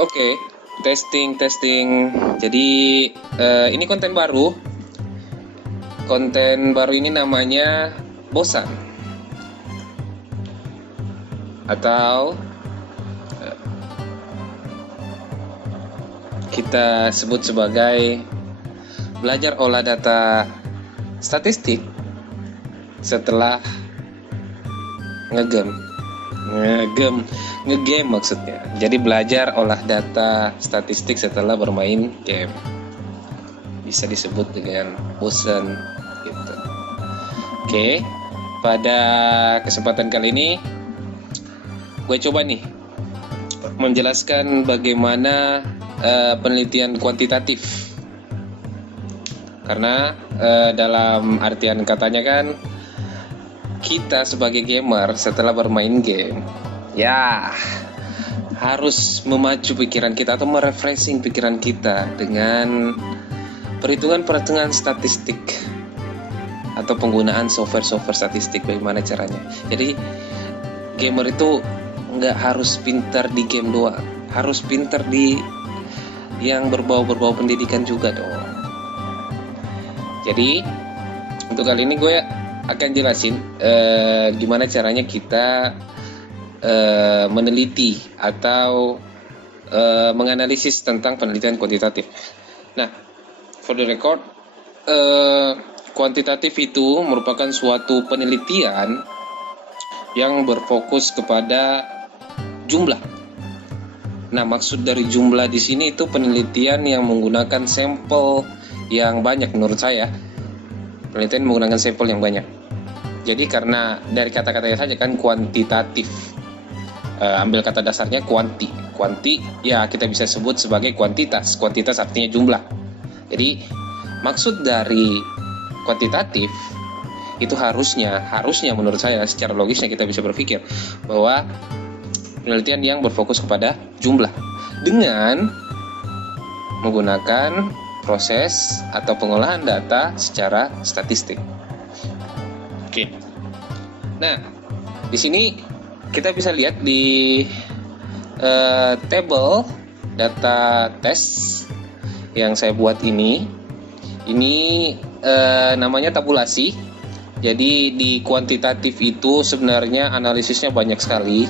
Oke, testing. Jadi ini konten baru. Konten baru ini namanya bosan, atau kita sebut sebagai belajar olah data statistik setelah ngegame maksudnya. Jadi belajar olah data statistik setelah bermain game. Bisa disebut dengan bosan gitu. Oke, pada kesempatan kali ini gue coba nih menjelaskan bagaimana penelitian kuantitatif. Karena dalam artian katanya kan, kita sebagai gamer setelah bermain game ya harus memacu pikiran kita atau merefreshing pikiran kita dengan perhitungan statistik atau penggunaan software statistik. Bagaimana caranya? Jadi gamer itu nggak harus pintar di game doang, harus pintar di yang berbau pendidikan juga dong. Jadi untuk kali ini gue akan jelasin gimana caranya kita meneliti atau menganalisis tentang penelitian kuantitatif. Nah, for the record, kuantitatif itu merupakan suatu penelitian yang berfokus kepada jumlah. Nah, maksud dari jumlah di sini itu penelitian yang menggunakan sampel yang banyak menurut saya. Penelitian menggunakan sampel yang banyak. Jadi karena dari kata-katanya saja kan kuantitatif. Ambil kata dasarnya kuanti ya kita bisa sebut sebagai kuantitas artinya jumlah. Jadi maksud dari kuantitatif itu harusnya menurut saya secara logisnya kita bisa berpikir bahwa penelitian yang berfokus kepada jumlah dengan menggunakan proses atau pengolahan data secara statistik. Oke. Nah, di sini kita bisa lihat di table data test yang saya buat ini namanya tabulasi. Jadi di kuantitatif itu sebenarnya analisisnya banyak sekali.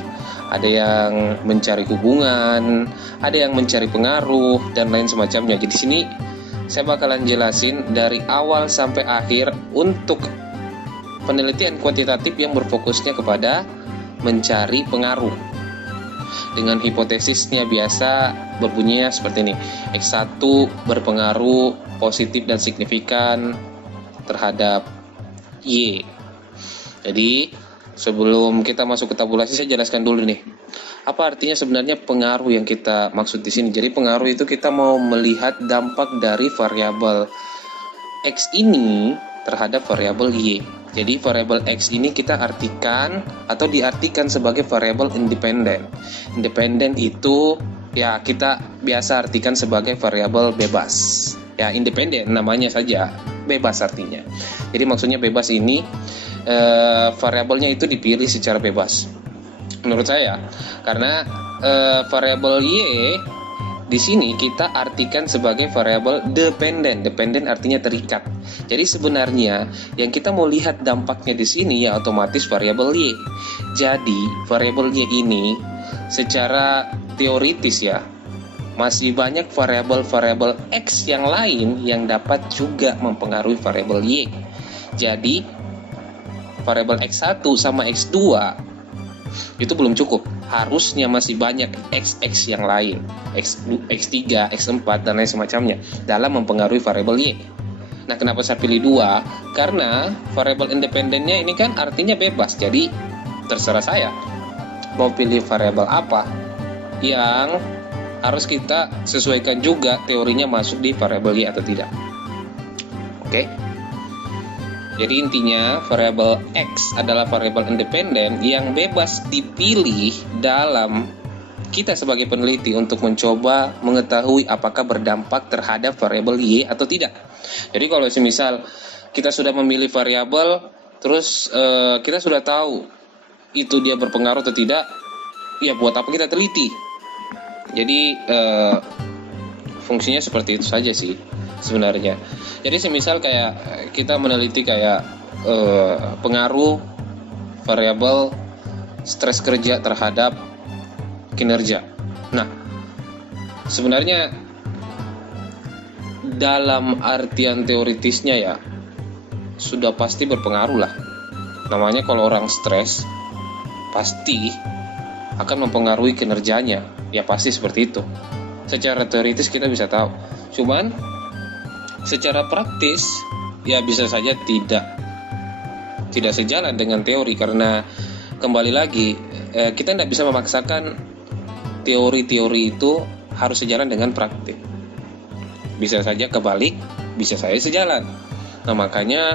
Ada yang mencari hubungan, ada yang mencari pengaruh dan lain semacamnya. Jadi di sini saya bakalan jelasin dari awal sampai akhir untuk penelitian kuantitatif yang berfokusnya kepada mencari pengaruh. Dengan hipotesisnya biasa berbunyinya seperti ini. X1 berpengaruh positif dan signifikan terhadap Y. Jadi sebelum kita masuk ke tabulasi, saya jelaskan dulu nih. Apa artinya sebenarnya pengaruh yang kita maksud di sini? Jadi pengaruh itu kita mau melihat dampak dari variabel X ini terhadap variabel Y. Jadi variabel X ini kita artikan atau diartikan sebagai variabel independen. Independen itu ya kita biasa artikan sebagai variabel bebas. Ya independen namanya saja, bebas artinya. Jadi maksudnya bebas ini variabelnya itu dipilih secara bebas. Menurut saya, karena variabel Y di sini kita artikan sebagai variabel dependen. Dependen artinya terikat. Jadi sebenarnya yang kita mau lihat dampaknya di sini ya otomatis variabel Y. Jadi variabel Y ini secara teoritis ya masih banyak variabel-variabel X yang lain yang dapat juga mempengaruhi variabel Y. Jadi variabel X1 sama X2 itu belum cukup. Harusnya masih banyak XX yang lain, X3, X4 dan lain semacamnya dalam mempengaruhi variabel Y. Nah, kenapa saya pilih 2? Karena variabel independennya ini kan artinya bebas. Jadi terserah saya mau pilih variabel apa yang harus kita sesuaikan juga teorinya masuk di variabel Y atau tidak. Oke. Jadi intinya variabel X adalah variabel independen yang bebas dipilih dalam kita sebagai peneliti untuk mencoba mengetahui apakah berdampak terhadap variabel Y atau tidak. Jadi kalau semisal kita sudah memilih variabel, terus kita sudah tahu itu dia berpengaruh atau tidak, ya buat apa kita teliti? Jadi fungsinya seperti itu saja sih sebenarnya. Jadi semisal kayak kita meneliti kayak pengaruh variabel stres kerja terhadap kinerja. Nah, sebenarnya dalam artian teoritisnya ya sudah pasti berpengaruh lah. Namanya kalau orang stres pasti akan mempengaruhi kinerjanya. Ya pasti seperti itu. Secara teoritis kita bisa tahu. Cuman secara praktis ya bisa saja tidak sejalan dengan teori, karena kembali lagi kita tidak bisa memaksakan teori-teori itu harus sejalan dengan praktik. Bisa saja kebalik, bisa saja sejalan. Nah, makanya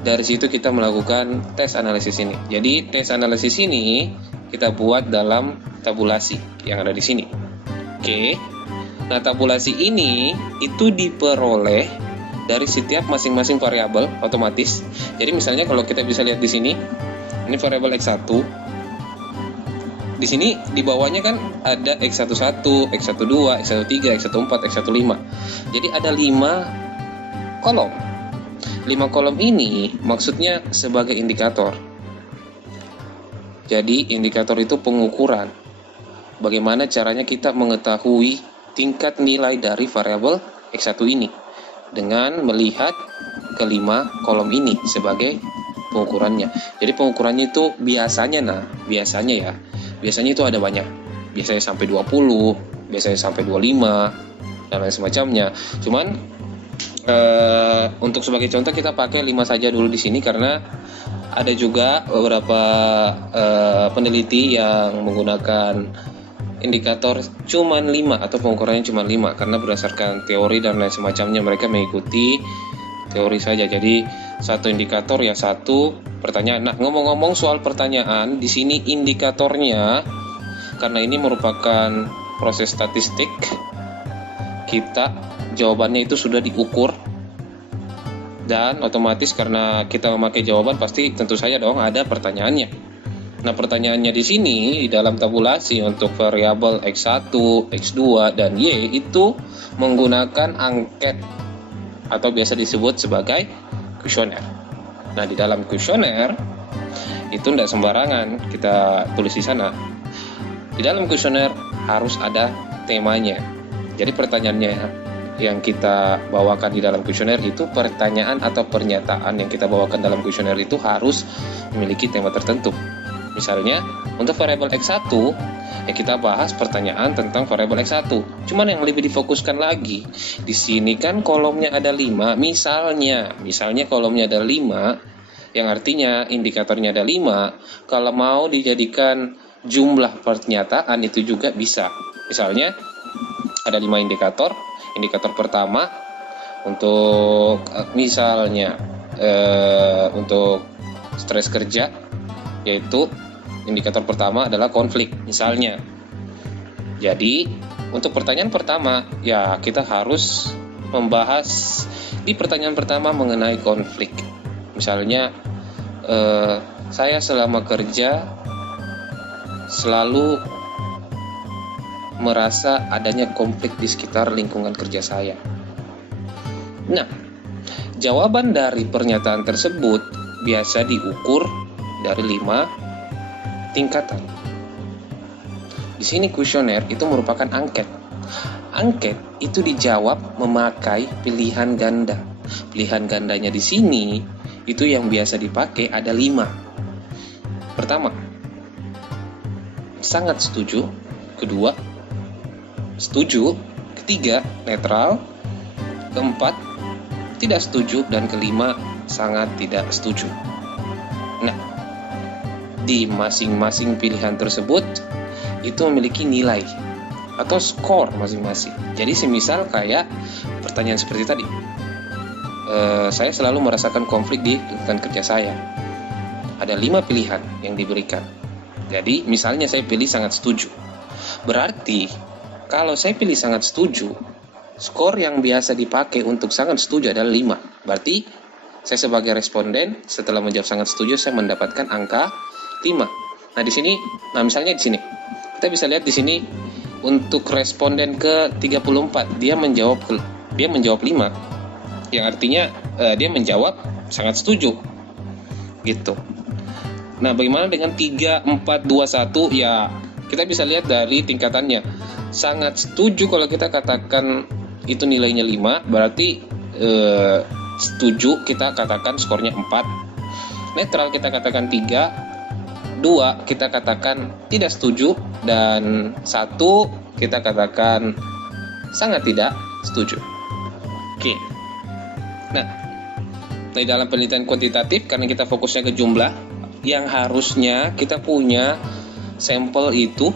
dari situ kita melakukan tes analisis ini. Jadi tes analisis ini kita buat dalam tabulasi yang ada di sini. Oke. Nah, tabulasi ini itu diperoleh dari setiap masing-masing variabel otomatis. Jadi misalnya kalau kita bisa lihat di sini, ini variabel X1. Di sini di bawahnya kan ada X11, X12, X13, X14, X15. Jadi ada 5 kolom. 5 kolom ini maksudnya sebagai indikator. Jadi indikator itu pengukuran bagaimana caranya kita mengetahui tingkat nilai dari variabel X1 ini dengan melihat kelima kolom ini sebagai pengukurannya. Jadi pengukurannya itu biasanya itu ada banyak. Biasanya sampai 20, biasanya sampai 25 dan lain semacamnya. Cuman untuk sebagai contoh kita pakai 5 saja dulu di sini, karena ada juga beberapa peneliti yang menggunakan indikator cuman 5 atau pengukurannya cuman 5 karena berdasarkan teori dan lain semacamnya mereka mengikuti teori saja. Jadi satu indikator ya satu pertanyaan. Nah, ngomong-ngomong soal pertanyaan, di sini indikatornya karena ini merupakan proses statistik, kita jawabannya itu sudah diukur dan otomatis karena kita memakai jawaban pasti tentu saja dong ada pertanyaannya. Nah, pertanyaannya di sini di dalam tabulasi untuk variabel X1, X2 dan Y itu menggunakan angket atau biasa disebut sebagai kuesioner. Nah, di dalam kuesioner itu tidak sembarangan kita tulis di sana. Di dalam kuesioner harus ada temanya. Jadi pertanyaannya yang kita bawakan di dalam kuesioner itu pertanyaan atau pernyataan yang kita bawakan dalam kuesioner itu harus memiliki tema tertentu. Misalnya untuk variabel X1 ya kita bahas pertanyaan tentang variabel X1. Cuman yang lebih difokuskan lagi di sini kan kolomnya ada 5. Misalnya kolomnya ada 5 yang artinya indikatornya ada 5. Kalau mau dijadikan jumlah pernyataan itu juga bisa. Misalnya ada 5 indikator. Indikator pertama untuk misalnya untuk stres kerja, yaitu indikator pertama adalah konflik misalnya. Jadi untuk pertanyaan pertama ya kita harus membahas di pertanyaan pertama mengenai konflik. Misalnya saya selama kerja selalu merasa adanya konflik di sekitar lingkungan kerja saya. Nah, jawaban dari pernyataan tersebut biasa diukur dari 5 tingkatan. Di sini kuesioner itu merupakan angket. Angket itu dijawab memakai pilihan ganda. Pilihan gandanya di sini itu yang biasa dipakai ada 5. Pertama, sangat setuju. Kedua, setuju. Ketiga, netral. Keempat, tidak setuju. Dan kelima, sangat tidak setuju. Nah, di masing-masing pilihan tersebut itu memiliki nilai atau skor masing-masing. Jadi semisal kayak pertanyaan seperti tadi, saya selalu merasakan konflik di lingkungan kerja saya. Ada 5 pilihan yang diberikan. Jadi misalnya saya pilih sangat setuju. Berarti kalau saya pilih sangat setuju, skor yang biasa dipakai untuk sangat setuju adalah 5. Berarti saya sebagai responden setelah menjawab sangat setuju saya mendapatkan angka 5. Nah, di sini, misalnya di sini. Kita bisa lihat di sini untuk responden ke 34, dia menjawab 5. Yang artinya dia menjawab sangat setuju. Gitu. Nah, bagaimana dengan 3, 4, 2, 1? Ya, kita bisa lihat dari tingkatannya. Sangat setuju kalau kita katakan itu nilainya 5, berarti setuju kita katakan skornya 4. Netral kita katakan 3. 2 kita katakan tidak setuju, dan 1 kita katakan sangat tidak setuju. Oke. Nah, di dalam penelitian kuantitatif, karena kita fokusnya ke jumlah, yang harusnya kita punya sampel itu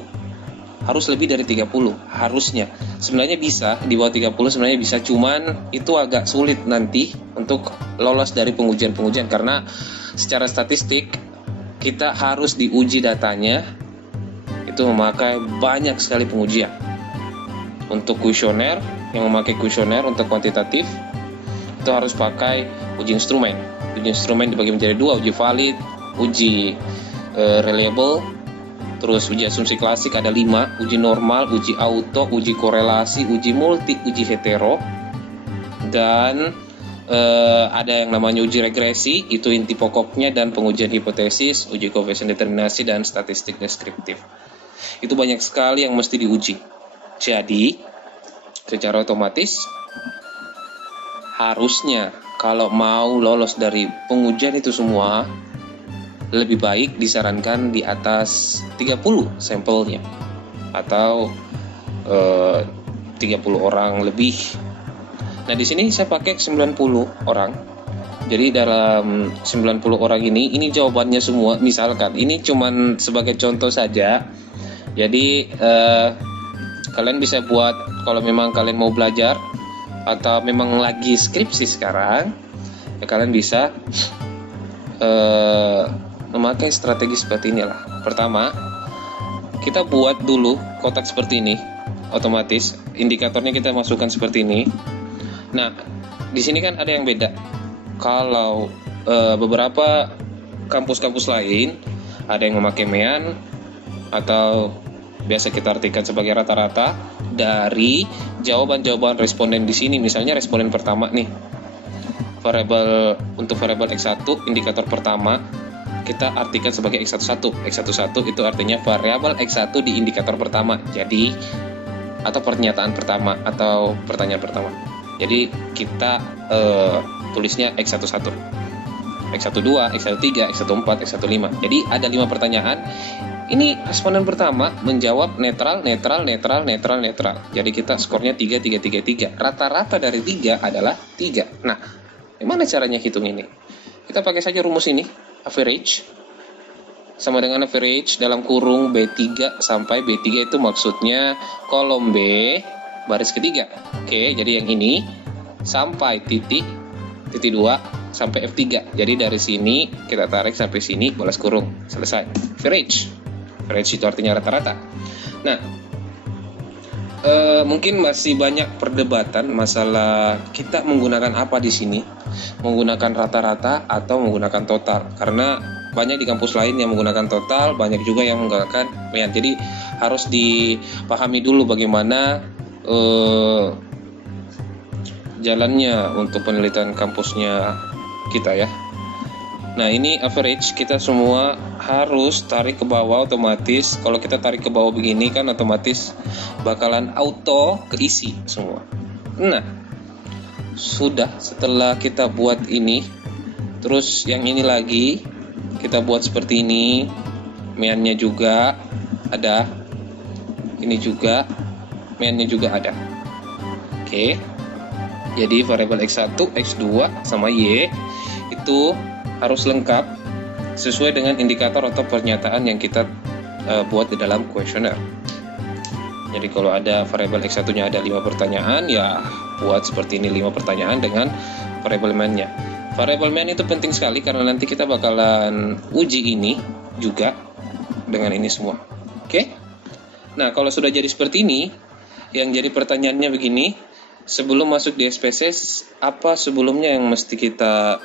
harus lebih dari 30. Harusnya. Sebenarnya bisa, di bawah 30 sebenarnya bisa, cuman itu agak sulit nanti untuk lolos dari pengujian-pengujian, karena secara statistik kita harus diuji datanya itu memakai banyak sekali pengujian. Untuk kuesioner, yang memakai kuesioner untuk kuantitatif itu harus pakai uji instrumen. Uji instrumen dibagi menjadi 2, uji valid, uji reliable, terus uji asumsi klasik ada 5, uji normal, uji auto, uji korelasi, uji multi, uji hetero, dan ada yang namanya uji regresi, itu inti pokoknya, dan pengujian hipotesis, uji koefisien determinasi, dan statistik deskriptif. Itu banyak sekali yang mesti diuji. Jadi, secara otomatis harusnya kalau mau lolos dari pengujian itu semua, lebih baik disarankan di atas 30 sampelnya, atau 30 orang lebih. Nah, di sini saya pakai 90 orang. Jadi dalam 90 orang ini jawabannya semua. Misalkan ini cuman sebagai contoh saja. Jadi kalian bisa buat, kalau memang kalian mau belajar atau memang lagi skripsi sekarang, ya kalian bisa memakai strategi seperti inilah. Pertama, kita buat dulu kotak seperti ini. Otomatis indikatornya kita masukkan seperti ini. Nah, di sini kan ada yang beda. Kalau beberapa kampus-kampus lain ada yang memakai MEAN, atau biasa kita artikan sebagai rata-rata dari jawaban-jawaban responden di sini. Misalnya responden pertama nih, untuk variabel X1, indikator pertama kita artikan sebagai X11. X11 itu artinya variabel X1 di indikator pertama. Jadi, atau pernyataan pertama atau pertanyaan pertama. Jadi kita tulisnya X11, X12, X13, X14, X15. Jadi ada 5 pertanyaan. Ini responden pertama menjawab netral. Jadi kita skornya 3, 3, 3, 3. Rata-rata dari 3 adalah 3. Nah, gimana caranya hitung ini? Kita pakai saja rumus ini, average sama dengan average dalam kurung B3 sampai B3, itu maksudnya kolom B baris ketiga. Oke, jadi yang ini sampai titik 2 sampai F3. Jadi dari sini kita tarik sampai sini, balas kurung, selesai. Average itu artinya rata-rata. Nah, mungkin masih banyak perdebatan masalah kita menggunakan apa di sini, menggunakan rata-rata atau menggunakan total. Karena banyak di kampus lain yang menggunakan total, banyak juga yang menggunakan MEAN. Jadi harus dipahami dulu bagaimana jalannya untuk penelitian kampusnya kita ya. Nah, ini average, kita semua harus tarik ke bawah otomatis. Kalau kita tarik ke bawah begini kan otomatis bakalan auto keisi semua. Nah, sudah, setelah kita buat ini, terus yang ini lagi kita buat seperti ini. MEAN-nya juga ada, ini juga MEAN-nya juga ada. Oke. Jadi variabel X1, X2 sama Y itu harus lengkap sesuai dengan indikator atau pernyataan yang kita buat di dalam kuesioner. Jadi kalau ada variabel X1-nya ada 5 pertanyaan, ya buat seperti ini 5 pertanyaan dengan variabel MEAN-nya. Variabel MEAN itu penting sekali karena nanti kita bakalan uji ini juga dengan ini semua. Oke? Nah, kalau sudah jadi seperti ini, yang jadi pertanyaannya begini, sebelum masuk di SPSS, apa sebelumnya yang mesti kita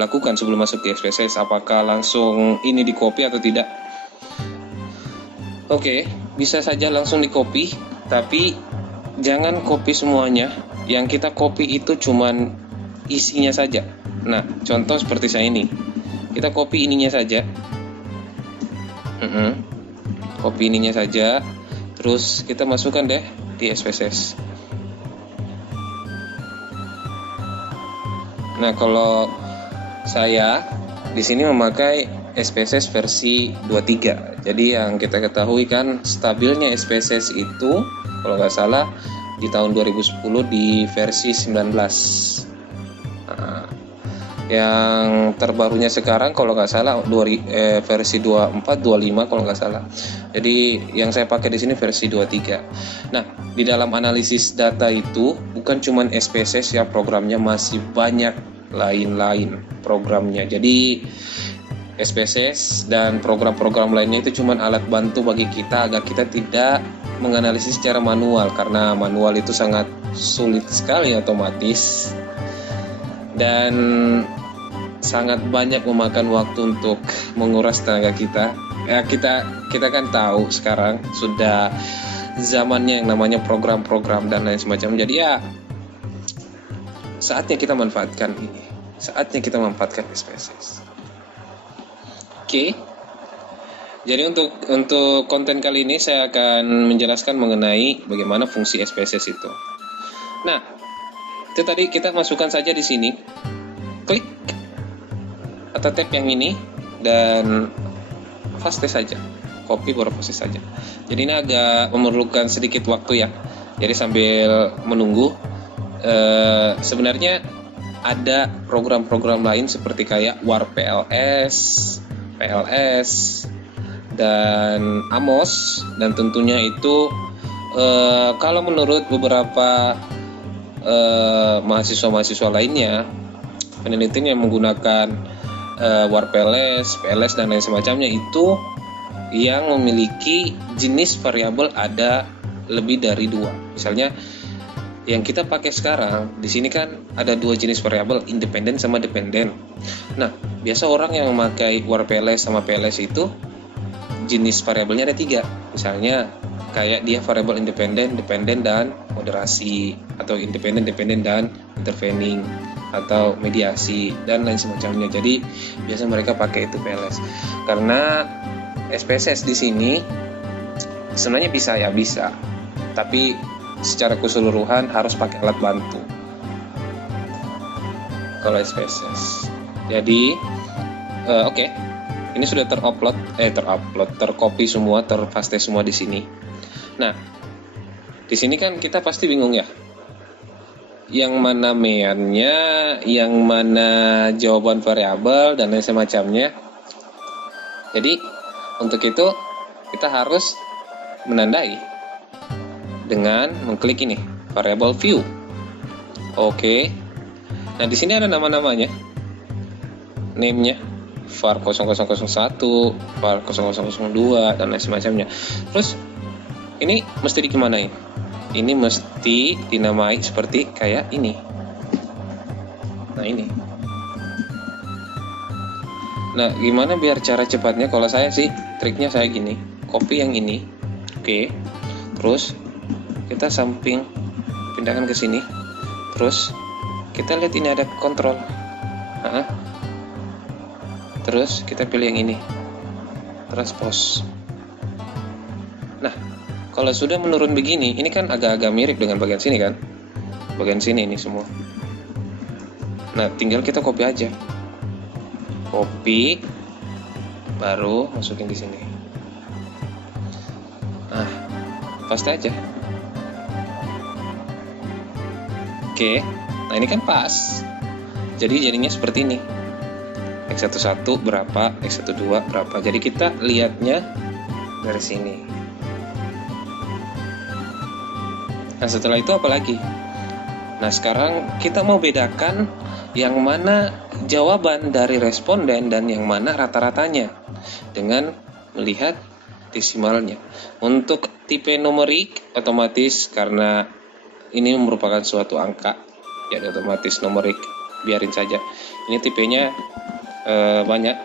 lakukan sebelum masuk di SPSS? Apakah langsung ini di copy atau tidak? Oke, bisa saja langsung di copy. Tapi jangan copy semuanya. Yang kita copy itu cuman isinya saja. Nah, contoh seperti saya ini. Kita copy ininya saja. Copy ininya saja. Terus kita masukkan deh di SPSS. Nah, kalau saya di sini memakai SPSS versi 23. Jadi yang kita ketahui kan stabilnya SPSS itu kalau nggak salah di tahun 2010 di versi 19. Nah, yang terbarunya sekarang kalau nggak salah versi 24, 25 kalau nggak salah. Jadi yang saya pakai di sini versi 23. Nah, di dalam analisis data itu bukan cuma SPSS ya programnya, masih banyak lain-lain programnya. Jadi SPSS dan program-program lainnya itu cuma alat bantu bagi kita agar kita tidak menganalisis secara manual, karena manual itu sangat sulit sekali otomatis dan sangat banyak memakan waktu untuk menguras tenaga kita. Ya, kita kan tahu sekarang sudah zamannya yang namanya program-program dan lain semacam. Jadi ya saatnya kita manfaatkan ini. Saatnya kita manfaatkan SPSS. Oke. Jadi untuk konten kali ini saya akan menjelaskan mengenai bagaimana fungsi SPSS itu. Nah, itu tadi kita masukkan saja di sini. Klik atau tap yang ini dan paste saja. Copy baru paste saja. Jadi ini agak memerlukan sedikit waktu ya. Jadi sambil menunggu sebenarnya ada program-program lain seperti kayak WarPLS, PLS, dan Amos, dan tentunya itu kalau menurut beberapa mahasiswa-mahasiswa lainnya, penelitian yang menggunakan WarPLS, PLS dan lain semacamnya itu yang memiliki jenis variabel ada lebih dari 2. Misalnya yang kita pakai sekarang di sini kan ada 2 jenis variabel, independen sama dependen. Nah, biasa orang yang memakai WarPLS sama PLS itu jenis variabelnya ada 3. Misalnya kayak dia variabel independen, dependen dan moderasi, atau independen, dependen dan intervening, atau mediasi dan lain semacamnya. Jadi biasa mereka pakai itu PLS. Karena SPSS di sini sebenarnya bisa, tapi secara keseluruhan harus pakai alat bantu kalau SPSS. Jadi oke. Ini sudah tercopy semua, terpaste semua di sini. Nah, di sini kan kita pasti bingung ya. Yang mana meannya, yang mana jawaban variabel dan lain semacamnya. Jadi untuk itu kita harus menandai dengan mengklik ini, variable view. Oke. Nah, di sini ada nama-namanya. Name-nya var 0001, var 0002 dan lain semacamnya. Terus ini mesti dikemanain? Ini mesti dinamai seperti kayak ini. Nah, ini. Nah, gimana biar cara cepatnya? Kalau saya sih triknya saya gini, copy yang ini. Oke. Terus kita samping pindahkan ke sini. Terus kita lihat ini ada kontrol. Terus kita pilih yang ini, transpose. Nah, kalau sudah menurun begini, ini kan agak-agak mirip dengan bagian sini kan, bagian sini ini semua. Nah, tinggal kita copy aja, copy, baru masukin di sini. Nah, paste aja. Oke, nah ini kan pas. Jadi jadinya seperti ini. X11 berapa, X12 berapa. Jadi kita lihatnya dari sini. Nah, setelah itu apa lagi? Nah, sekarang kita mau bedakan yang mana jawaban dari responden dan yang mana rata-ratanya dengan melihat desimalnya. Untuk tipe numerik otomatis karena ini merupakan suatu angka, jadi otomatis numerik biarin saja. Ini tipenya banyak,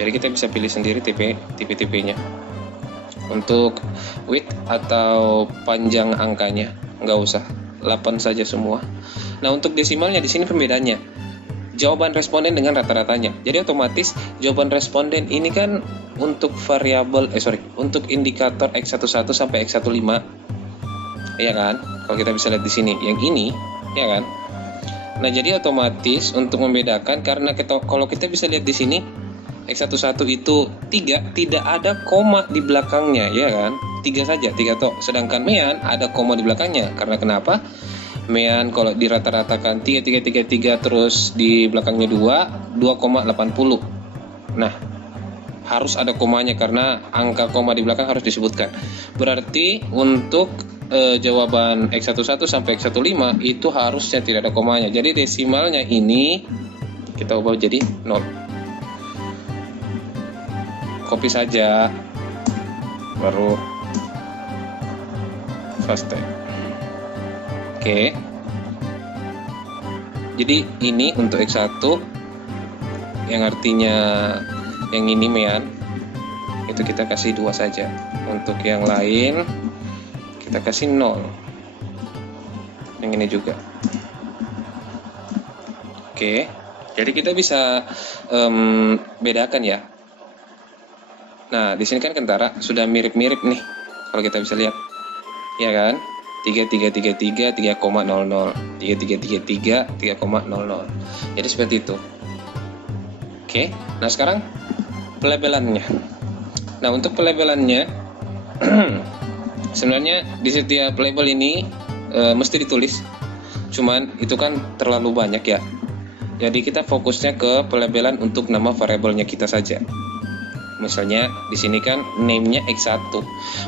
jadi kita bisa pilih sendiri tipe-tipenya. Untuk width atau panjang angkanya nggak usah, 8 saja semua. Nah, untuk desimalnya di sini pembedanya jawaban responden dengan rata-ratanya. Jadi otomatis jawaban responden ini kan untuk variabel untuk indikator X11 sampai X15. Ya kan? Kalau kita bisa lihat di sini yang ini, ya kan? Nah, jadi otomatis untuk membedakan, karena kalau kita bisa lihat di sini X11 itu 3, tidak ada koma di belakangnya, ya kan? 3 saja, 3 tok. Sedangkan mean ada koma di belakangnya. Karena kenapa? Mean kalau dirata-ratakan 3 terus di belakangnya 2,80. Nah, harus ada komanya karena angka koma di belakang harus disebutkan. Berarti untuk jawaban X11 sampai X15 itu harusnya tidak ada komanya. Jadi desimalnya ini kita ubah jadi 0. Copy saja, baru paste. Oke. Jadi ini untuk X1 yang artinya yang ini mean, itu kita kasih 2 saja. Untuk yang lain kita kasih 0. Yang ini juga. Oke. Jadi kita bisa bedakan ya. Nah, di sini kan kentara sudah mirip-mirip nih. Kalau kita bisa lihat. Ya kan? 3333 3,00. 3333 3,00. Jadi seperti itu. Oke. Nah, sekarang pelabelannya. Nah, untuk pelabelannya sebenarnya di setiap label ini mesti ditulis. Cuman itu kan terlalu banyak ya. Jadi kita fokusnya ke pelabelan untuk nama variabelnya kita saja. Misalnya di sini kan name-nya X1.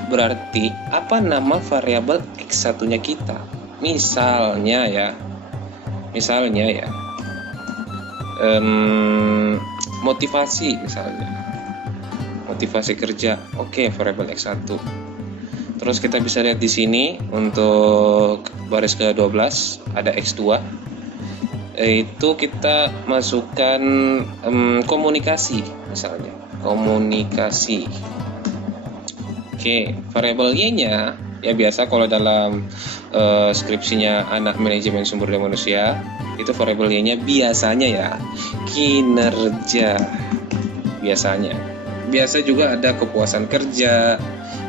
Berarti apa nama variabel X1-nya kita? Misalnya ya. Motivasi misalnya. Motivasi kerja. Oke, variabel X1. Terus kita bisa lihat di sini untuk baris ke-12 ada X2. Itu kita masukkan komunikasi misalnya. Komunikasi. Oke, variabel Y-nya ya biasa kalau dalam skripsinya anak manajemen sumber daya manusia itu variabel Y-nya biasanya ya kinerja. Biasa juga ada kepuasan kerja,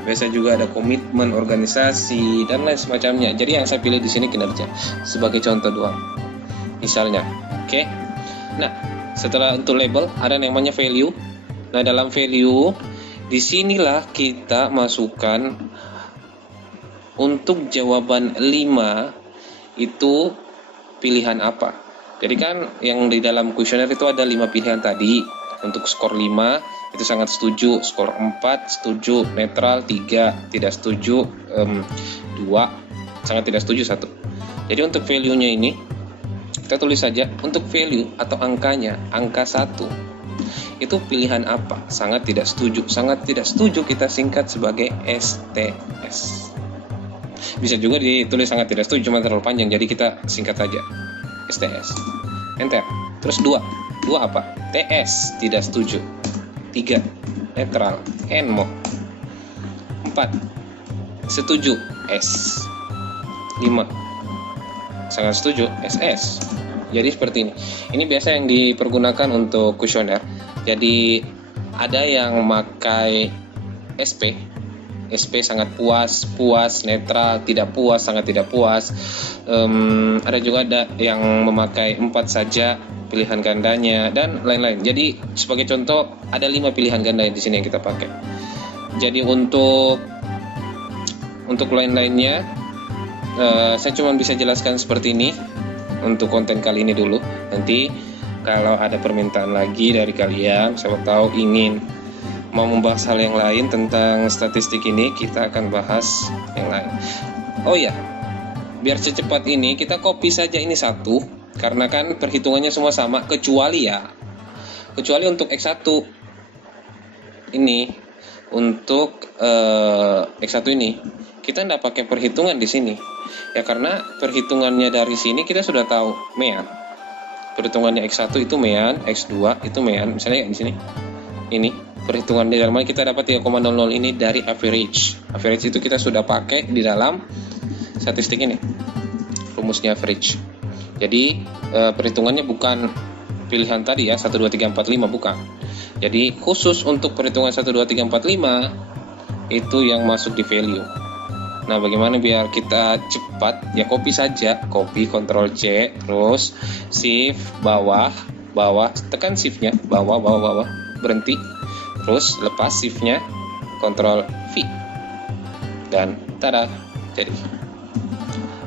biasa juga ada komitmen organisasi dan lain semacamnya. Jadi yang saya pilih di sini kinerja sebagai contoh doang. Misalnya, oke. Nah, setelah untuk label ada namanya value. Nah, dalam value disinilah kita masukkan untuk jawaban 5 itu pilihan apa. Jadi kan yang di dalam kuesioner itu ada 5 pilihan tadi. Untuk skor 5 itu sangat setuju, skor 4 setuju, netral 3 tidak setuju, 2 sangat tidak setuju 1. Jadi untuk value-nya ini kita tulis saja untuk value atau angkanya, angka 1. Itu pilihan apa? Sangat tidak setuju. Sangat tidak setuju kita singkat sebagai STS. Bisa juga ditulis sangat tidak setuju, cuma terlalu panjang, jadi kita singkat saja STS. Enter. Terus 2 apa? TS, tidak setuju. 3 netral, NMO. 4 setuju, S. 5 sangat setuju, SS. Jadi seperti ini. Ini biasa yang dipergunakan untuk kuesioner. Jadi ada yang memakai SP sangat puas, netral, tidak puas, sangat tidak puas. Ada juga ada yang memakai 4 saja pilihan gandanya dan lain-lain. Jadi sebagai contoh ada 5 pilihan ganda di sini yang kita pakai. Jadi untuk lain-lainnya saya cuma bisa jelaskan seperti ini untuk konten kali ini dulu. Nanti kalau ada permintaan lagi dari kalian, siapa tahu ingin mau membahas hal yang lain tentang statistik ini, kita akan bahas yang lain. Oh ya, biar secepat ini kita copy saja ini 1, karena kan perhitungannya semua sama, kecuali untuk X1 ini. Untuk X1 ini kita tidak pakai perhitungan di sini ya, karena perhitungannya dari sini kita sudah tahu mean. Perhitungannya X1 itu mean, X2 itu mean. Misalnya di sini ini perhitungan di dalam kita dapat 3,00 ini dari average. Average itu kita sudah pakai di dalam statistik ini, rumusnya average. Jadi perhitungannya bukan pilihan tadi ya 1, 2, 3, 4, 5, bukan. Jadi khusus untuk perhitungan 1, 2, 3, 4, 5 itu yang masuk di value. Nah, bagaimana biar kita cepat? Ya copy saja, copy Ctrl C, terus shift bawah, tekan shiftnya bawah, berhenti, terus lepas shiftnya, Ctrl V, dan tada, jadi.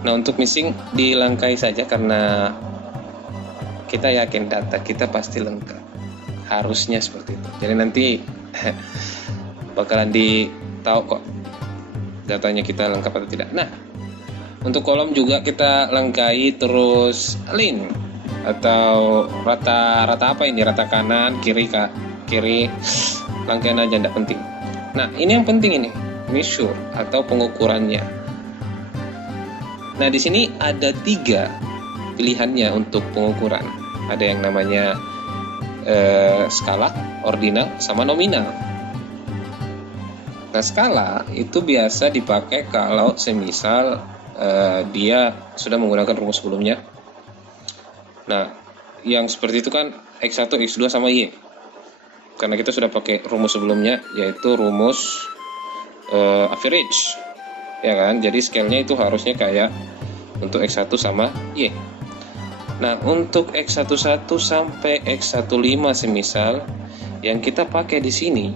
Nah, untuk missing dilangkai saja karena kita yakin data kita pasti lengkap, harusnya seperti itu. Jadi nanti bakalan ditahu kok datanya kita lengkap atau tidak. Nah, untuk kolom juga kita lengkai, terus align atau rata apa ini, rata kanan, kiri, langkaian aja, tidak penting. Nah, ini yang penting ini, measure atau pengukurannya. Nah, di sini ada 3 pilihannya untuk pengukuran. Ada yang namanya skala, ordinal, sama nominal. Nah, skala itu biasa dipakai kalau semisal dia sudah menggunakan rumus sebelumnya. Nah, yang seperti itu kan X1, X2 sama Y. Karena kita sudah pakai rumus sebelumnya, yaitu rumus average. Ya kan? Jadi scale-nya itu harusnya kayak untuk X1 sama Y. Nah, untuk X11 sampai X15 semisal yang kita pakai di sini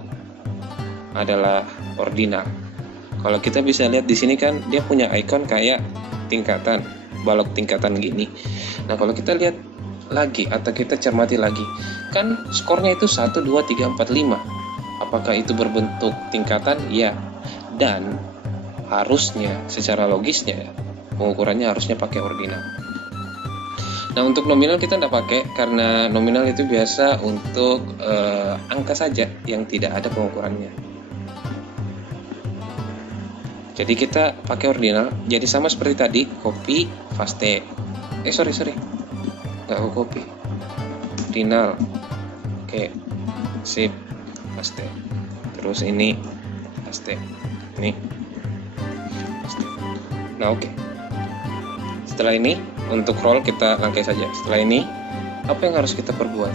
adalah ordinal. Kalau kita bisa lihat di sini kan dia punya icon kayak tingkatan, balok tingkatan gini. Nah, kalau kita lihat lagi atau kita cermati lagi, kan skornya itu 1, 2, 3, 4, 5. Apakah itu berbentuk tingkatan? Ya. Dan harusnya secara logisnya pengukurannya harusnya pakai ordinal. Nah, untuk nominal kita tidak pakai karena nominal itu biasa untuk angka saja yang tidak ada pengukurannya. Jadi kita pakai ordinal. Jadi sama seperti tadi, copy, paste. Sorry, nggak aku copy. Ordinal, oke, sip, paste. Terus ini paste, ini paste. Nah, oke. Setelah ini untuk roll kita langkai saja. Setelah ini apa yang harus kita perbuat?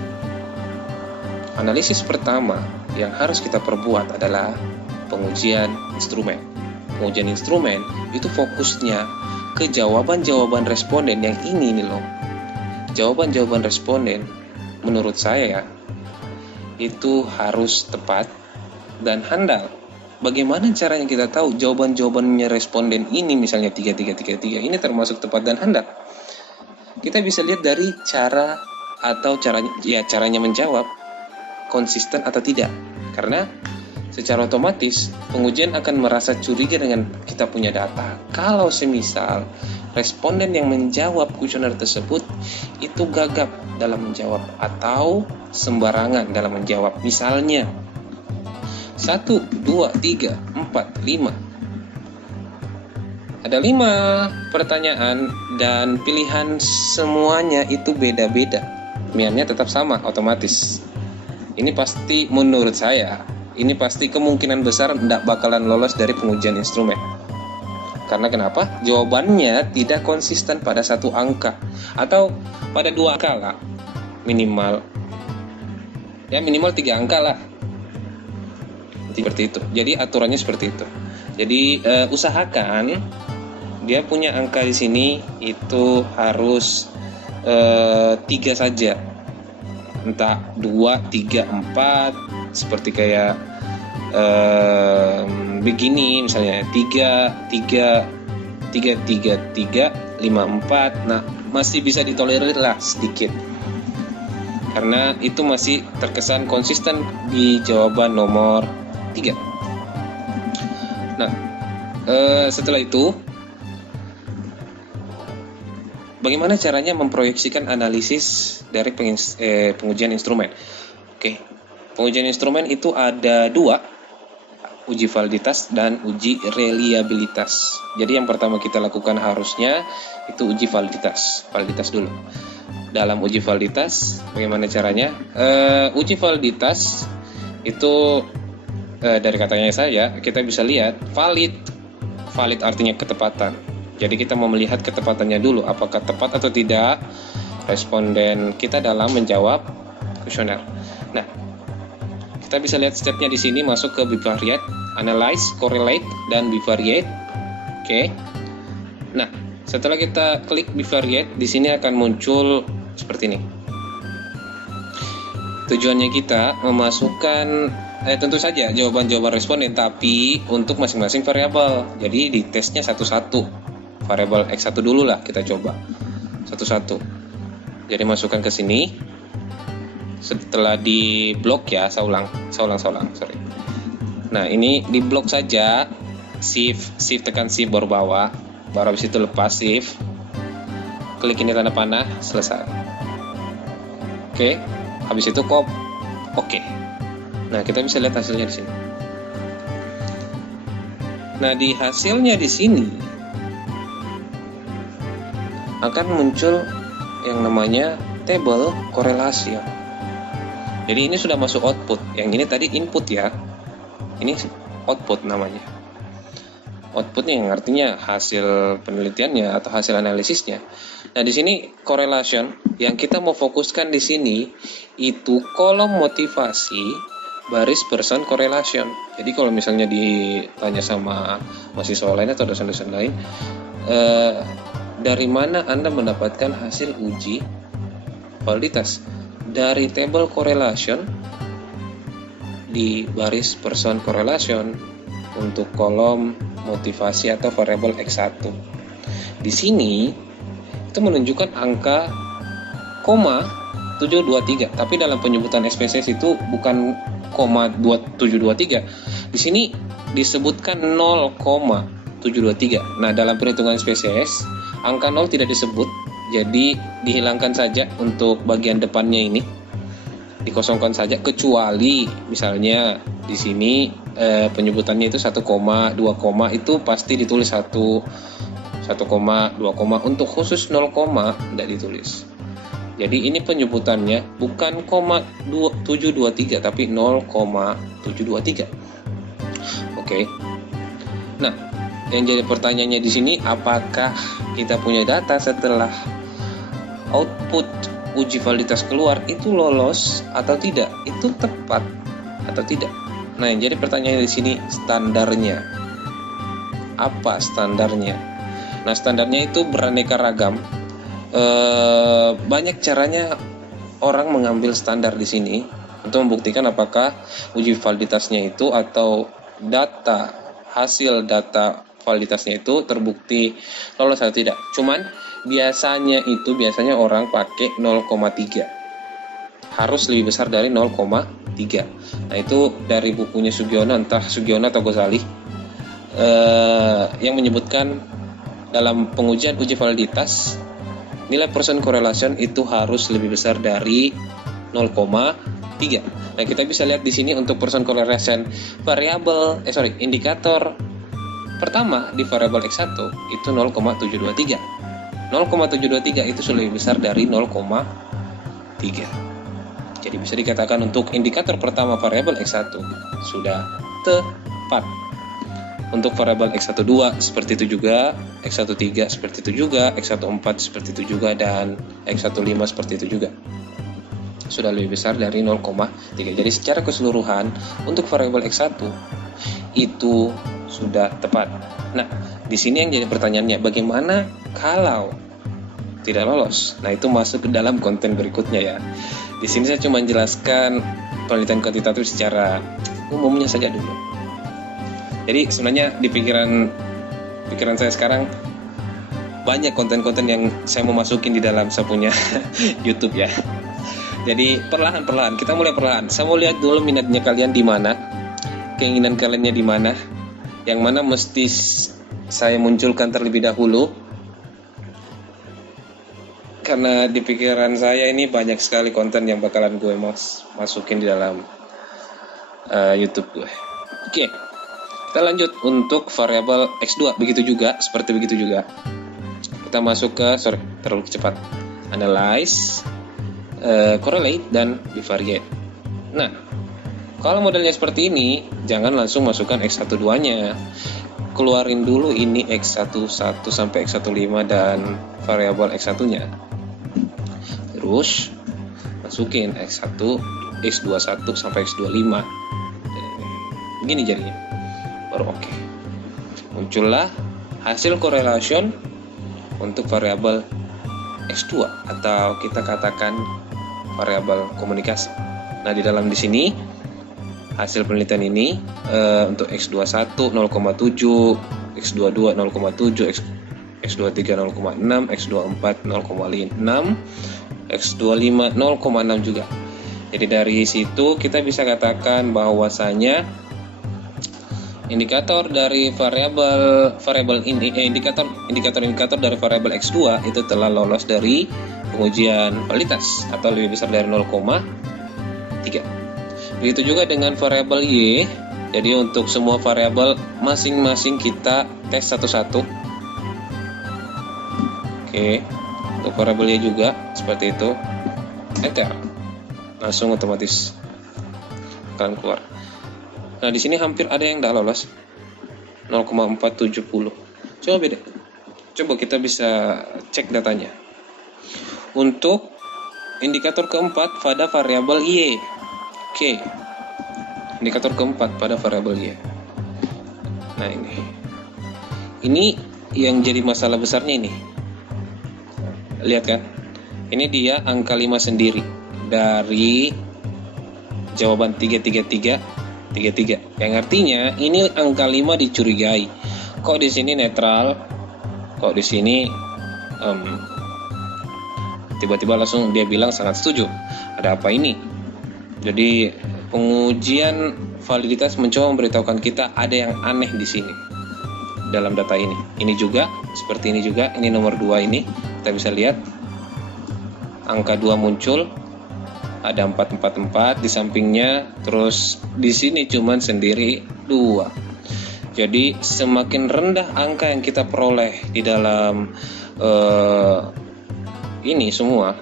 Analisis pertama yang harus kita perbuat adalah pengujian instrumen. Pengujian instrumen itu fokusnya ke jawaban-jawaban responden yang ini nih loh. Jawaban-jawaban responden menurut saya itu harus tepat dan handal. Bagaimana caranya kita tahu jawaban-jawabannya responden ini misalnya 3 ini termasuk tepat dan handal? Kita bisa lihat dari cara atau caranya menjawab konsisten atau tidak. Karena secara otomatis pengujian akan merasa curiga dengan kita punya data. Kalau semisal responden yang menjawab kuesioner tersebut itu gagap dalam menjawab atau sembarangan dalam menjawab. Misalnya 1, 2, 3, 4, 5. Ada 5 pertanyaan dan pilihan semuanya itu beda-beda. Pilihannya tetap sama otomatis. Ini pasti menurut saya, ini pasti kemungkinan besar tidak bakalan lolos dari pengujian instrumen. Karena kenapa? Jawabannya tidak konsisten pada 1 angka atau pada 2 angka lah minimal. Ya minimal 3 angka lah. Seperti itu. Jadi aturannya seperti itu. Jadi usahakan dia punya angka di sini itu harus 3 saja. Entah 2, 3, 4 seperti kayak begini misalnya 3, 5, 4. Nah, masih bisa ditolerir lah sedikit karena itu masih terkesan konsisten di jawaban nomor 3. Nah, setelah itu bagaimana caranya memproyeksikan analisis dari pengujian instrumen? Oke. Pengujian instrumen itu ada 2, uji validitas dan uji reliabilitas. Jadi yang pertama kita lakukan harusnya itu uji validitas dulu. Dalam uji validitas, bagaimana caranya? Uji validitas itu dari katanya saya, kita bisa lihat valid artinya ketepatan. Jadi kita mau melihat ketepatannya dulu, apakah tepat atau tidak responden kita dalam menjawab kuesioner. Nah, kita bisa lihat stepnya di sini, masuk ke bivariate, analyze, correlate, dan bivariate. Oke. Nah, setelah kita klik bivariate, di sini akan muncul seperti ini. Tujuannya kita memasukkan tentu saja jawaban-jawaban responden, tapi untuk masing-masing variabel. Jadi di tesnya satu-satu. Variabel X1 dulu lah kita coba. Satu-satu. Jadi masukkan ke sini. Setelah di blok ya, saya ulang, sorry. Nah, ini di blok saja. Shift tekan shift baru bawa. Baru habis itu lepas shift. Klik ini tanda panah, selesai. Oke. Habis itu oke. Nah, kita bisa lihat hasilnya di sini. Nah, di hasilnya di sini akan muncul yang namanya table korelasi. Jadi ini sudah masuk output. Yang ini tadi input ya. Ini output namanya. Outputnya yang artinya hasil penelitiannya atau hasil analisisnya. Nah, di sini correlation yang kita mau fokuskan di sini itu kolom motivasi baris person correlation. Jadi kalau misalnya ditanya sama mahasiswa lain atau dosen-dosen lain, dari mana Anda mendapatkan hasil uji validitas? Dari table correlation di baris person correlation untuk kolom motivasi atau variabel X1. Di sini itu menunjukkan angka 723, tapi dalam penyebutan SPSS itu bukan 723. Di sini disebutkan 0,723. Nah, dalam perhitungan SPSS angka 0 tidak disebut, jadi dihilangkan saja untuk bagian depannya ini, dikosongkan saja, kecuali misalnya di sini penyebutannya itu 1, 2, itu pasti ditulis 1, 2, untuk khusus 0, tidak ditulis. Jadi ini penyebutannya bukan 723 tapi 0,723. Oke. Nah, yang jadi pertanyaannya di sini, apakah kita punya data setelah output uji validitas keluar itu lolos atau tidak? Itu tepat atau tidak? Nah, yang jadi pertanyaannya di sini standarnya. Apa standarnya? Nah, standarnya itu beraneka ragam. Banyak caranya orang mengambil standar di sini untuk membuktikan apakah uji validitasnya itu atau hasil data validitasnya itu terbukti lolos atau tidak. Cuman biasanya orang pakai 0,3. Harus lebih besar dari 0,3. Nah, itu dari bukunya Sugiono, entah Sugiono atau Ghazali, yang menyebutkan dalam pengujian uji validitas nilai person correlation itu harus lebih besar dari 0,3. Nah, kita bisa lihat di sini untuk person correlation indikator pertama di variabel X1 itu 0,723. 0,723 itu sudah lebih besar dari 0,3. Jadi bisa dikatakan untuk indikator pertama variabel X1 sudah tepat. Untuk variabel X12 seperti itu juga, X13 seperti itu juga, X14 seperti itu juga, dan X15 seperti itu juga. Sudah lebih besar dari 0,3. Jadi secara keseluruhan untuk variabel X1 itu sudah tepat. Nah, di sini yang jadi pertanyaannya, bagaimana kalau tidak lolos? Nah, itu masuk ke dalam konten berikutnya ya. Di sini saya cuma menjelaskan penelitian kuantitatif secara umumnya saja dulu. Jadi sebenarnya di pikiran saya sekarang banyak konten-konten yang saya mau masukin di dalam saya punya YouTube ya. Jadi perlahan-perlahan, kita mulai perlahan. Saya mau lihat dulu minatnya kalian di mana, keinginan kaliannya di mana, yang mana mesti saya munculkan terlebih dahulu. Karena di pikiran saya ini banyak sekali konten yang bakalan gue masukin di dalam YouTube gue. Oke. Kita lanjut untuk variabel X2, seperti begitu juga. Kita masuk ke, terlalu cepat. Analyze, correlate, dan bivariate. Nah, Kalau modelnya seperti ini, jangan langsung masukkan X12-nya. Keluarin dulu ini X11 sampai X15 dan variabel X1-nya. Terus masukin X1, X21 sampai X25. Begini jadinya. Baru oke. Muncullah hasil correlation untuk variabel X2 atau kita katakan variabel komunikasi. Nah, di dalam di sini hasil penelitian ini untuk X21 0,7, X22 0,7, X23 0,6, X24 0,6, X25 0,6 juga. Jadi dari situ kita bisa katakan bahwasanya indikator dari variabel ini indikator dari variabel X2 itu telah lolos dari pengujian validitas atau lebih besar dari 0,3. Begitu juga dengan variabel Y. Jadi untuk semua variabel masing-masing kita tes satu-satu. Oke. Untuk variabel Y juga seperti itu. Enter. Langsung otomatis akan keluar. Nah, di sini hampir ada yang tidak lolos. 0,470. Coba kita bisa cek datanya. Untuk indikator keempat pada variabel Y. Oke. Indikator keempat pada variabel Y. Nah, ini yang jadi masalah besarnya ini. Lihat kan? Ini dia angka 5 sendiri dari jawaban 333. Yang artinya ini angka 5 dicurigai. Kok di sini netral? Kok di sini tiba-tiba langsung dia bilang sangat setuju. Ada apa ini? Jadi pengujian validitas mencoba memberitahukan kita ada yang aneh di sini dalam data ini. Ini juga seperti ini juga. Ini nomor 2 ini kita bisa lihat angka 2 muncul. Ada 444 di sampingnya, terus di sini cuman sendiri 2. Jadi semakin rendah angka yang kita peroleh di dalam ini semua,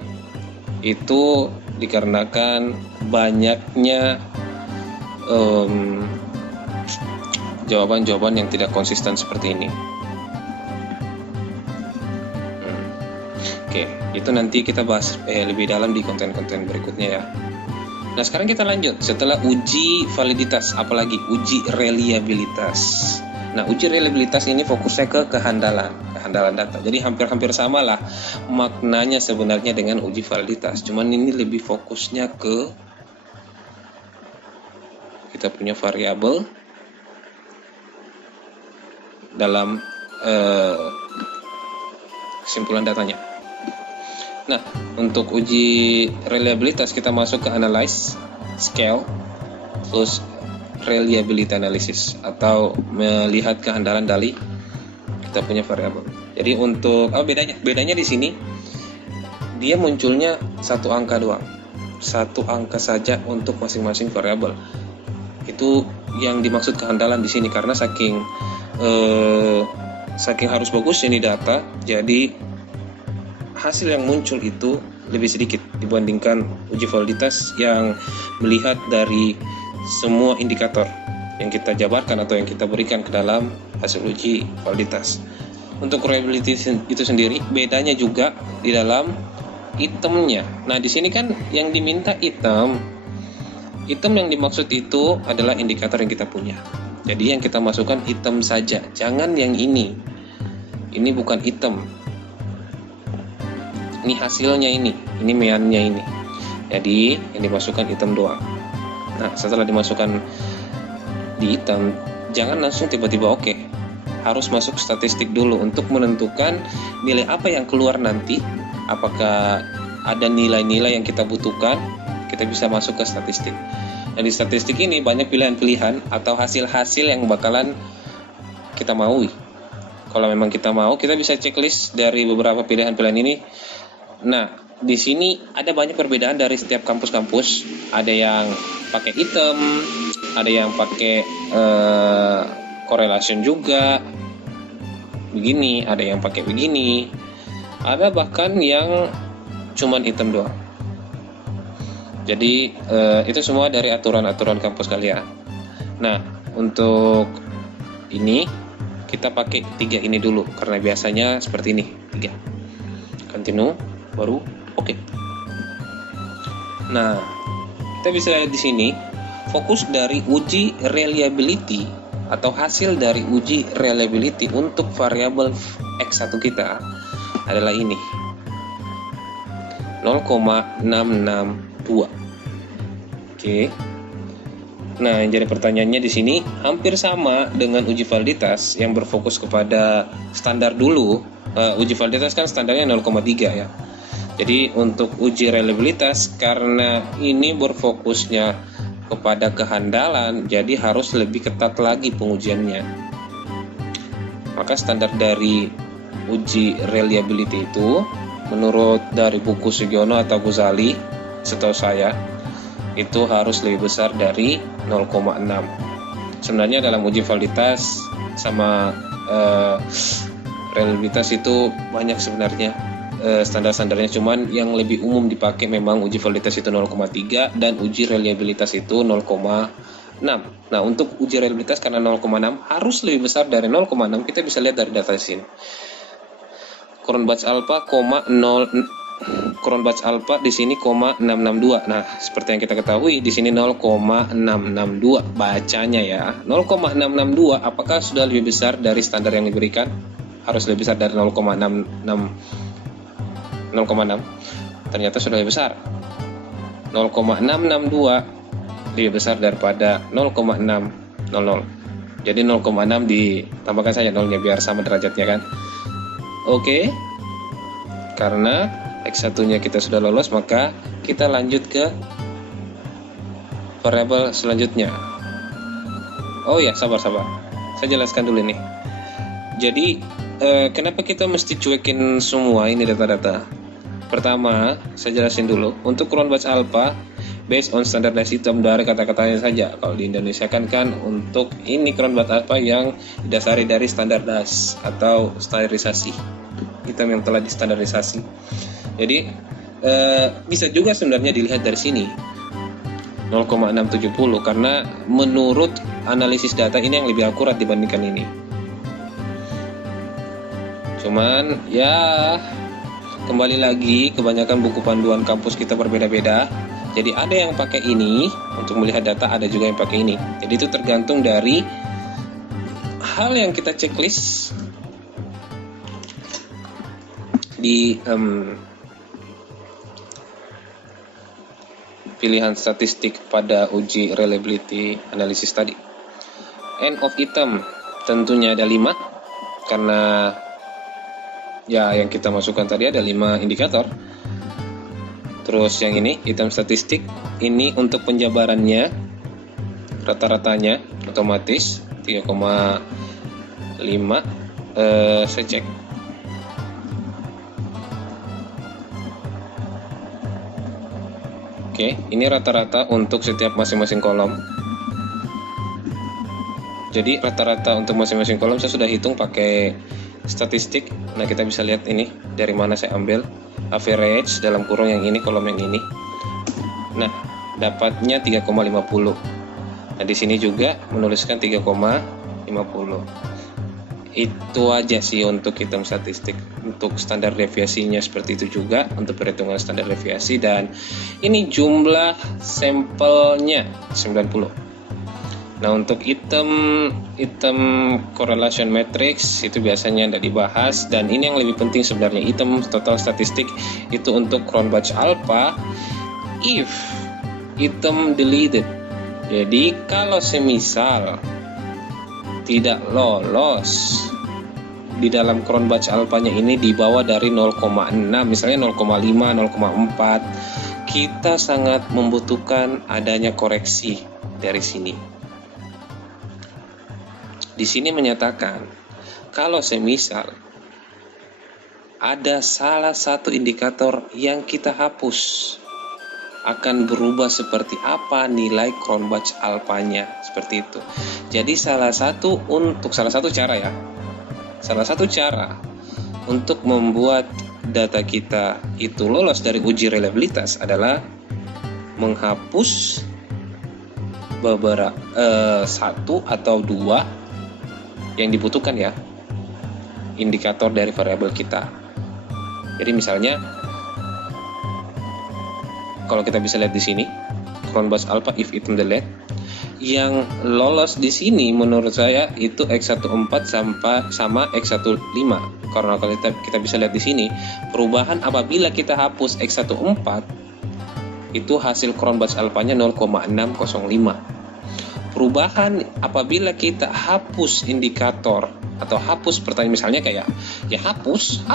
itu dikarenakan banyaknya jawaban-jawaban yang tidak konsisten seperti ini. Oke, itu nanti kita bahas lebih dalam di konten-konten berikutnya ya. Nah, sekarang kita lanjut. Setelah uji validitas, apalagi uji reliabilitas. Nah, uji reliabilitas ini fokusnya ke kehandalan data. Jadi hampir-hampir sama lah maknanya sebenarnya dengan uji validitas. Cuman ini lebih fokusnya ke kita punya variabel dalam kesimpulan datanya. Nah, untuk uji reliabilitas kita masuk ke analyze, scale, terus reliability analysis atau melihat kehandalan dari kita punya variabel. Jadi untuk bedanya di sini dia munculnya satu angka doang, satu angka saja untuk masing-masing variabel. Itu yang dimaksud kehandalan di sini karena saking harus bagus ini data, jadi hasil yang muncul itu lebih sedikit dibandingkan uji validitas yang melihat dari semua indikator yang kita jabarkan atau yang kita berikan ke dalam hasil uji validitas. Untuk reliability itu sendiri bedanya juga di dalam itemnya. Nah, di sini kan yang diminta item yang dimaksud itu adalah indikator yang kita punya. Jadi yang kita masukkan item saja, jangan yang ini. Ini bukan item. Ini hasilnya ini meannya ini. Jadi yang dimasukkan item doang. Nah, setelah dimasukkan di item, jangan langsung tiba-tiba oke. Harus masuk statistik dulu untuk menentukan nilai apa yang keluar nanti. Apakah ada nilai-nilai yang kita butuhkan, kita bisa masuk ke statistik. Nah, di statistik ini banyak pilihan-pilihan atau hasil-hasil yang bakalan kita maui. Kalau memang kita mau, kita bisa checklist dari beberapa pilihan-pilihan ini. Nah, di sini ada banyak perbedaan dari setiap kampus-kampus. Ada yang pakai item, ada yang pakai correlation juga. Begini, ada yang pakai begini. Ada bahkan yang cuman item doang. Jadi itu semua dari aturan-aturan kampus kalian. Nah, untuk ini kita pakai 3 ini dulu karena biasanya seperti ini, 3. Continue baru oke. Nah, kita bisa lihat di sini fokus dari uji reliability atau hasil dari uji reliability untuk variabel X1 kita adalah ini 0,662. Oke. Nah, yang jadi pertanyaannya di sini hampir sama dengan uji validitas yang berfokus kepada standar dulu. Uji validitas kan standarnya 0,3 ya. Jadi untuk uji reliabilitas karena ini berfokusnya kepada kehandalan, jadi harus lebih ketat lagi pengujiannya. Maka standar dari uji reliability itu menurut dari buku Sugiono atau Ghazali, setahu saya itu harus lebih besar dari 0,6. Sebenarnya dalam uji validitas sama reliabilitas itu banyak sebenarnya standar-standarnya, cuman yang lebih umum dipakai memang uji validitas itu 0,3 dan uji reliabilitas itu 0,6. Nah, untuk uji reliabilitas karena 0,6 harus lebih besar dari 0,6, kita bisa lihat dari data di sini. Cronbach alpha, Cronbach alpha di sini 0,662. Nah, seperti yang kita ketahui di sini 0,662 bacanya ya. 0,662 apakah sudah lebih besar dari standar yang diberikan? Harus lebih besar dari 0,6. Ternyata sudah lebih besar. 0,662 lebih besar daripada 0,600. Jadi 0,6 ditambahkan saja nolnya biar sama derajatnya kan. Oke. Karena X1-nya kita sudah lolos, maka kita lanjut ke variabel selanjutnya. Oh ya, sabar. Saya jelaskan dulu nih. Jadi kenapa kita mesti cuekin semua ini data-data? Pertama, saya jelasin dulu. Untuk Cronbach alpha, based on standardized item dari kata-katanya saja. Kalau di Indonesia kan untuk ini Cronbach alpha yang didasari dari standar DAS atau standarisasi. Item yang telah distandarisasi. Jadi bisa juga sebenarnya dilihat dari sini 0,670 karena menurut analisis data ini yang lebih akurat dibandingkan ini. Cuman ya kembali lagi kebanyakan buku panduan kampus kita berbeda-beda. Jadi ada yang pakai ini untuk melihat data, ada juga yang pakai ini. Jadi itu tergantung dari hal yang kita checklist di pilihan statistik pada uji reliability analysis tadi. End of item tentunya ada 5 karena ya yang kita masukkan tadi ada 5 indikator. Terus yang ini item statistik, ini untuk penjabarannya rata-ratanya otomatis 3,5. Saya cek. Oke, ini rata-rata untuk setiap masing-masing kolom. Jadi rata-rata untuk masing-masing kolom saya sudah hitung pakai statistik. Nah, kita bisa lihat ini dari mana saya ambil average dalam kurung yang ini, kolom yang ini. Nah, dapatnya 3,50. Nah, di sini juga menuliskan 3,50. Itu aja sih untuk item statistik. Untuk standar deviasinya seperti itu juga untuk perhitungan standar deviasi, dan ini jumlah sampelnya 90. Nah, untuk item correlation matrix itu biasanya tidak dibahas, dan ini yang lebih penting sebenarnya item total statistik itu untuk Cronbach alpha if item deleted. Jadi kalau semisal tidak lolos di dalam Cronbach alpha-nya ini di bawah dari 0,6, misalnya 0,5, 0,4, kita sangat membutuhkan adanya koreksi dari sini. Di sini menyatakan kalau semisal ada salah satu indikator yang kita hapus, akan berubah seperti apa nilai Cronbach alpha-nya, seperti itu. Jadi salah satu cara untuk membuat data kita itu lolos dari uji reliabilitas adalah menghapus beberapa satu atau dua yang dibutuhkan ya, indikator dari variabel kita. Jadi misalnya kalau kita bisa lihat di sini, Cronbach's alpha if eaten the lead, yang lolos di sini menurut saya itu X14 sama X15. Karena kalau kita bisa lihat di sini, perubahan apabila kita hapus X14 itu hasil Cronbach's alpha-nya 0,605. Perubahan apabila kita hapus indikator atau hapus pertanyaan misalnya kayak ya hapus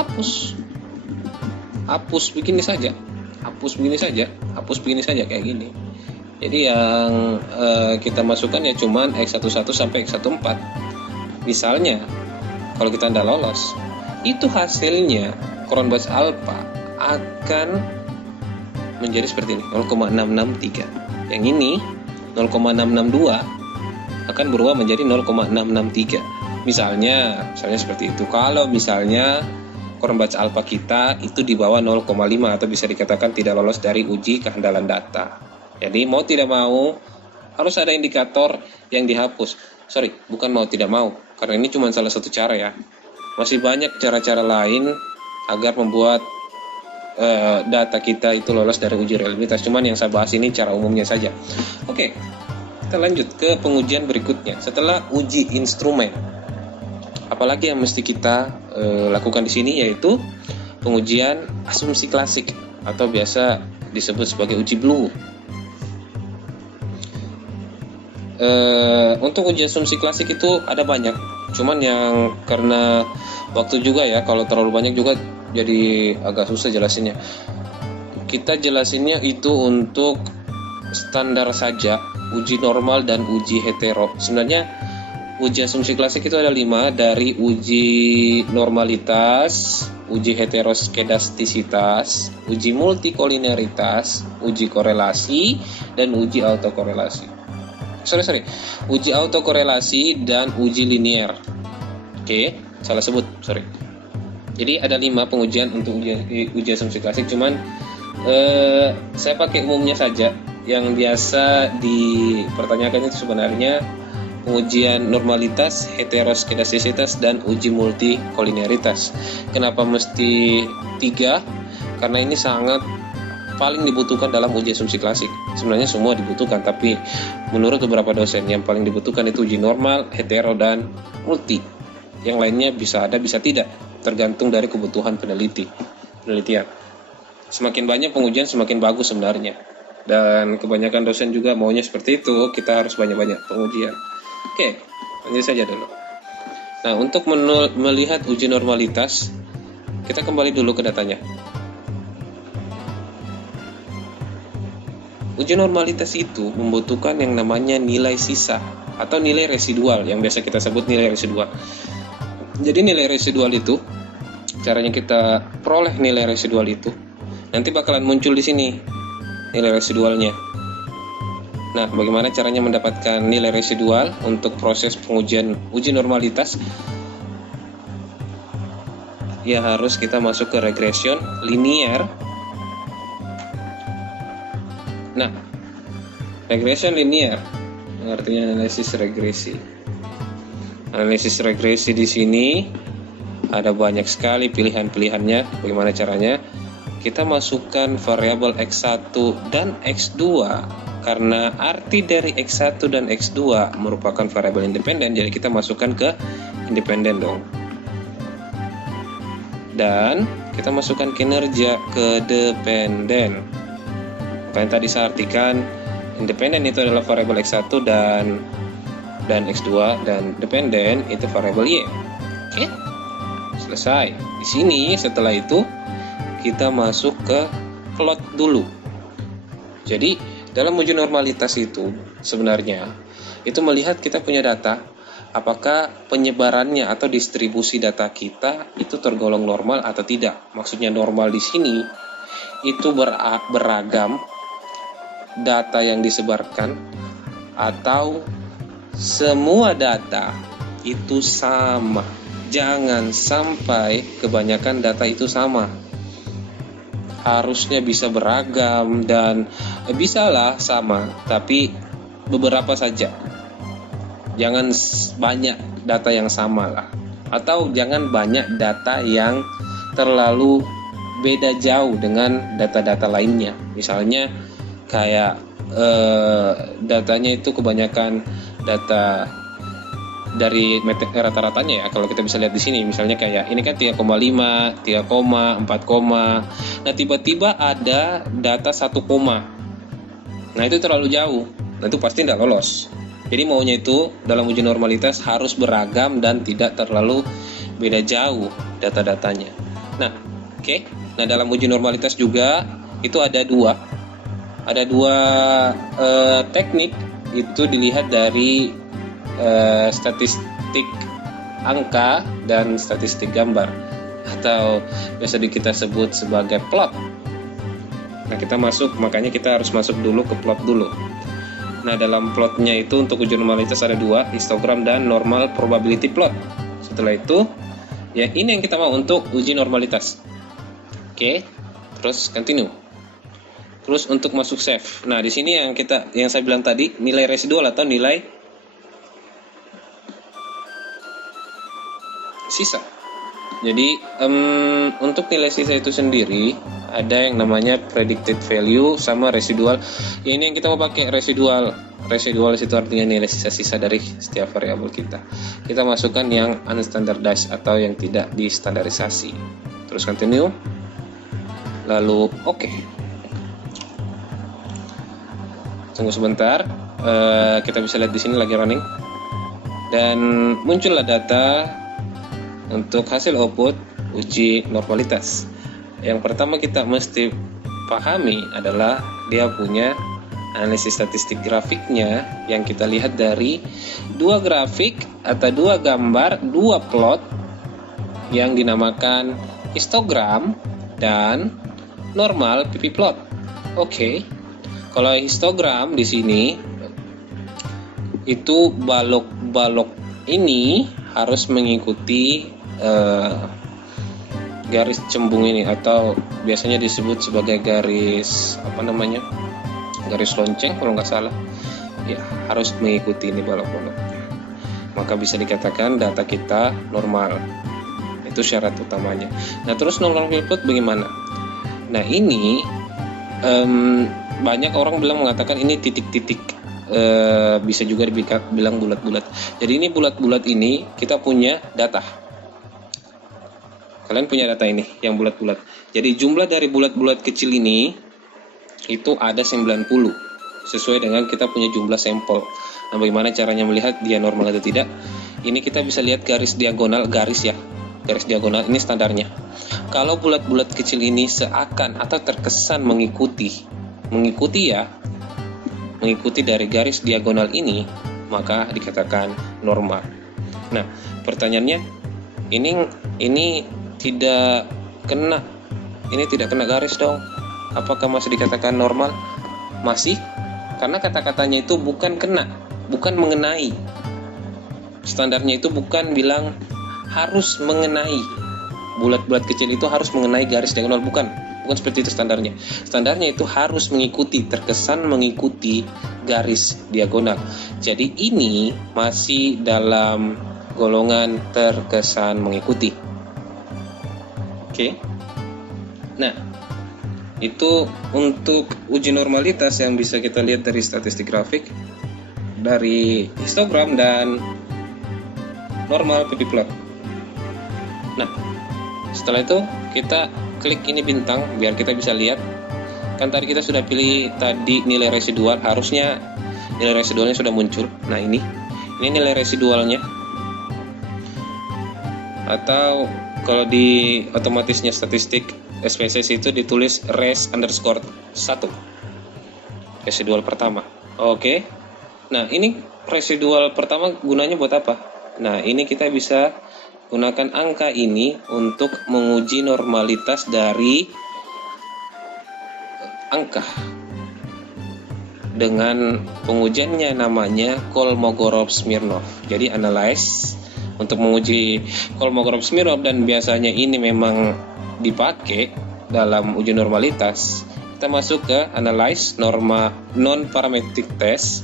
begini saja, hapus begini saja kayak gini. Jadi yang kita masukkan ya cuman X11 sampai X14. Misalnya kalau kita tidak lolos, itu hasilnya Cronbach's alpha akan menjadi seperti ini, 0,663. Yang ini 0,662 akan berubah menjadi 0,663. Misalnya seperti itu. Kalau misalnya Cronbach's alpha kita itu di bawah 0,5 atau bisa dikatakan tidak lolos dari uji kehandalan data. Jadi mau tidak mau harus ada indikator yang dihapus. Bukan mau tidak mau, karena ini cuma salah satu cara ya. Masih banyak cara-cara lain agar membuat data kita itu lolos dari uji reliabilitas. Cuman yang saya bahas ini cara umumnya saja. Oke, kita lanjut ke pengujian berikutnya. Setelah uji instrumen, apalagi yang mesti kita lakukan di sini yaitu pengujian asumsi klasik atau biasa disebut sebagai uji blue. Untuk uji asumsi klasik itu ada banyak, cuman yang karena waktu juga ya, kalau terlalu banyak juga jadi agak susah jelasinnya. Kita jelasinnya itu untuk standar saja, uji normal dan uji hetero. Sebenarnya uji asumsi klasik itu ada 5, dari uji normalitas, uji heteroskedastisitas, uji multikolineritas, uji korelasi, dan uji autokorelasi. Uji autokorelasi dan uji linear. Oke, salah sebut, Jadi ada 5 pengujian untuk uji asumsi klasik. Cuman saya pakai umumnya saja. Yang biasa dipertanyakan itu sebenarnya pengujian normalitas, heteroskedastisitas, dan uji multikolineritas. Kenapa mesti 3? Karena ini sangat paling dibutuhkan dalam uji asumsi klasik. Sebenarnya semua dibutuhkan, tapi menurut beberapa dosen yang paling dibutuhkan itu uji normal, hetero, dan multi. Yang lainnya bisa ada, bisa tidak, tergantung dari kebutuhan penelitian. Semakin banyak pengujian semakin bagus sebenarnya. Dan kebanyakan dosen juga maunya seperti itu, kita harus banyak-banyak pengujian. Oke, lanjut saja dulu. Nah, untuk melihat uji normalitas, kita kembali dulu ke datanya. Uji normalitas itu membutuhkan yang namanya nilai sisa atau nilai residual, yang biasa kita sebut nilai residual. Jadi nilai residual itu, caranya kita peroleh nilai residual itu, nanti bakalan muncul di sini nilai residualnya. Nah, bagaimana caranya mendapatkan nilai residual untuk proses pengujian uji normalitas? Ya harus kita masuk ke regression linear. Nah, regression linear artinya analisis regresi. Analisis regresi di sini ada banyak sekali pilihan-pilihannya. Bagaimana caranya? Kita masukkan variabel X1 dan X2 karena arti dari X1 dan X2 merupakan variabel independen, jadi kita masukkan ke independen dong. Dan kita masukkan kinerja ke dependen. Makanya tadi saya artikan independen itu adalah variabel X1 dan X2, dan dependen itu variabel Y. Oke? Selesai. Di sini setelah itu kita masuk ke plot dulu. Jadi dalam uji normalitas itu sebenarnya itu melihat kita punya data, apakah penyebarannya atau distribusi data kita itu tergolong normal atau tidak. Maksudnya normal di sini itu beragam data yang disebarkan, atau semua data itu sama. Jangan sampai kebanyakan data itu sama. harusnya bisa beragam dan bisalah sama, tapi beberapa saja. Jangan banyak data yang sama lah, atau jangan banyak data yang terlalu beda jauh dengan data-data lainnya. Misalnya kayak datanya itu kebanyakan data dari rata-ratanya ya. Kalau kita bisa lihat di sini, misalnya kayak ini kan 3,5, 3, 4, nah tiba-tiba ada data 1, nah itu terlalu jauh, nah itu pasti tidak lolos. Jadi maunya itu dalam uji normalitas harus beragam dan tidak terlalu beda jauh data-datanya. Nah, oke. Nah, dalam uji normalitas juga itu ada dua teknik. Itu dilihat dari statistik angka dan statistik gambar, atau biasa kita sebut sebagai plot. Nah, makanya kita harus masuk dulu ke plot dulu. Nah, dalam plotnya itu untuk uji normalitas ada dua, histogram dan normal probability plot. Setelah itu, ya ini yang kita mau untuk uji normalitas. Oke, terus continue. Terus untuk masuk save. Nah, di sini yang saya bilang tadi, nilai residual atau nilai sisa. Jadi untuk nilai sisa itu sendiri ada yang namanya predicted value sama residual. Ya, ini yang kita mau pakai residual. Residual itu artinya nilai sisa-sisa dari setiap variabel kita. Kita masukkan yang unstandardized atau yang tidak distandarisasi. Terus continue. Lalu oke. Tunggu sebentar. Kita bisa lihat di sini lagi running. Dan muncullah data untuk hasil output uji normalitas. Yang pertama kita mesti pahami adalah dia punya analisis statistik grafiknya, yang kita lihat dari dua grafik atau dua gambar, dua plot yang dinamakan histogram dan normal PP plot. Oke. Kalau histogram di sini itu balok-balok ini harus mengikuti garis cembung ini, atau biasanya disebut sebagai garis garis lonceng kalau nggak salah ya, harus mengikuti ini balok-baloknya, maka bisa dikatakan data kita normal. Itu syarat utamanya. Nah, terus normal plot bagaimana? Nah, ini banyak orang mengatakan ini titik-titik, bisa juga bilang bulat-bulat. Jadi ini bulat-bulat ini kita punya data. Kalian punya data ini yang bulat-bulat. Jadi jumlah dari bulat-bulat kecil ini itu ada 90 sesuai dengan kita punya jumlah sampel. Nah, bagaimana caranya melihat dia normal atau tidak? Ini kita bisa lihat garis diagonal, garis diagonal ini standarnya. Kalau bulat-bulat kecil ini seakan atau terkesan mengikuti dari garis diagonal ini, maka dikatakan normal. Nah, pertanyaannya ini tidak kena garis dong. Apakah masih dikatakan normal? Masih, karena kata-katanya itu bukan kena, bukan mengenai. Standarnya itu bukan bilang harus mengenai. Bulat-bulat kecil itu harus mengenai garis diagonal, bukan seperti itu standarnya. Standarnya itu harus terkesan mengikuti garis diagonal. Jadi ini masih dalam golongan terkesan mengikuti. Oke. Nah, itu untuk uji normalitas yang bisa kita lihat dari statistik grafik, dari histogram dan normal PP plot. Nah, setelah itu kita klik ini bintang biar kita bisa lihat. Kan tadi kita sudah pilih tadi nilai residual, harusnya nilai residualnya sudah muncul. Nah, ini nilai residualnya. Atau kalau di otomatisnya statistik SPSS itu ditulis res_1 residual pertama. Oke. Nah, ini residual pertama gunanya buat apa? Nah, ini kita bisa gunakan angka ini untuk menguji normalitas dari angka dengan pengujiannya namanya Kolmogorov-Smirnov. Jadi analyze untuk menguji Kolmogorov-Smirnov, dan biasanya ini memang dipakai dalam uji normalitas, kita masuk ke analyze norma non-parametric test,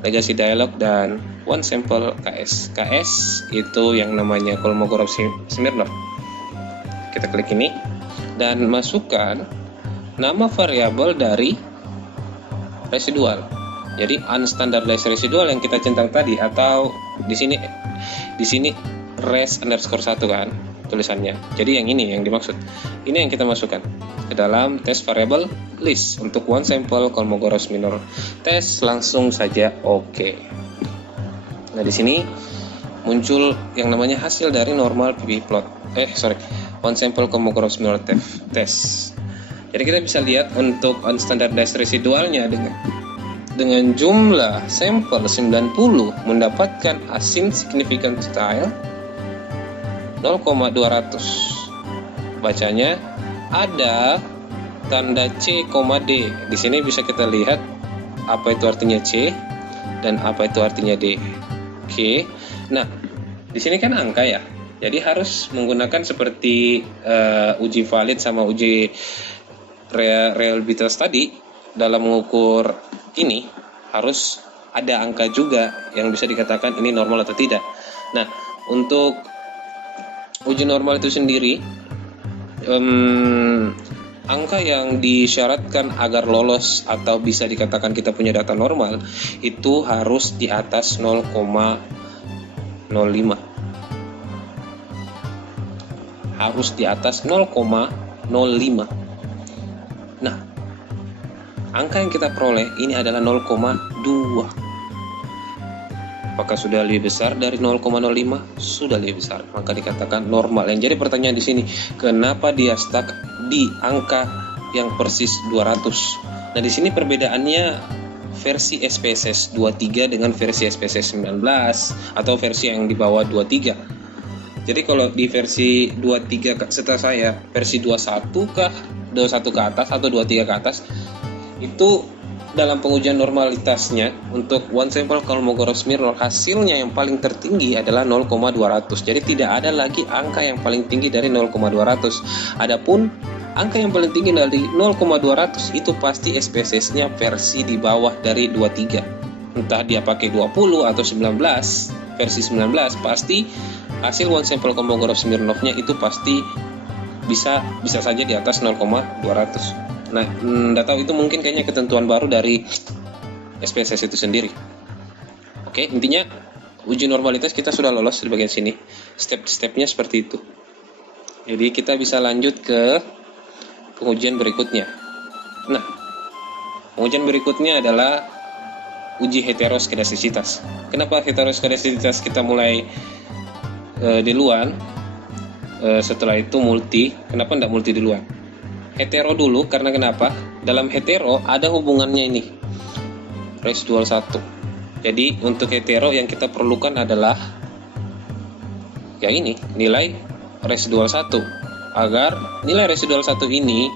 legacy dialog, dan one sample KS. KS itu yang namanya Kolmogorov-Smirnov. Kita klik ini dan masukkan nama variabel dari residual. Jadi unstandardized residual yang kita centang tadi, atau di sini res underscore 1 kan tulisannya. Jadi yang ini yang dimaksud. Ini yang kita masukkan ke dalam test variable list untuk one sample Kolmogorov-Smirnov test. Langsung saja oke. Nah, di sini muncul yang namanya hasil dari normal ppplot. One sample Kolmogorov-Smirnov test. Jadi kita bisa lihat untuk unstandardized residualnya dengan jumlah sampel 90 mendapatkan asin significant style 0,200. Bacanya ada tanda C, D. Di sini bisa kita lihat apa itu artinya C dan apa itu artinya D. Oke. Nah, di sini kan angka ya. Jadi harus menggunakan seperti uji valid sama uji reliabilitas tadi. Dalam mengukur ini harus ada angka juga yang bisa dikatakan ini normal atau tidak. Nah, untuk uji normal itu sendiri, angka yang disyaratkan agar lolos atau bisa dikatakan kita punya data normal itu harus di atas 0,05. Harus di atas 0,05. Nah, angka yang kita peroleh ini adalah 0,2. Apakah sudah lebih besar dari 0,05? Sudah lebih besar, maka dikatakan normal. Yang jadi pertanyaan di sini, kenapa dia stuck di angka yang persis 200? Nah, di sini perbedaannya versi SPSS 23 dengan versi SPSS 19 atau versi yang di bawah 23. Jadi kalau di versi 23 setelah saya versi 21 kah, 21 ke atas atau 23 ke atas, itu dalam pengujian normalitasnya untuk one sample Kolmogorov-Smirnov hasilnya yang paling tertinggi adalah 0,200. Jadi tidak ada lagi angka yang paling tinggi dari 0,200. Adapun angka yang paling tinggi dari 0,200 itu pasti SPSS-nya versi di bawah dari 23. Entah dia pakai 20 atau 19, versi 19 pasti hasil one sample Kolmogorov-Smirnovnya itu pasti bisa saja di atas 0,200. Nah, nggak tahu itu mungkin kayaknya ketentuan baru dari SPSS itu sendiri. Oke, intinya uji normalitas kita sudah lolos di bagian sini. Step-stepnya seperti itu. Jadi kita bisa lanjut ke pengujian berikutnya. Nah, pengujian berikutnya adalah uji heteroskedastisitas. Kenapa heteroskedastisitas kita mulai duluan? Setelah itu multi. Kenapa tidak multi duluan? Hetero dulu, karena kenapa? Dalam hetero ada hubungannya ini, residual 1. Jadi untuk hetero yang kita perlukan adalah ya ini, nilai residual 1, agar nilai residual 1 ini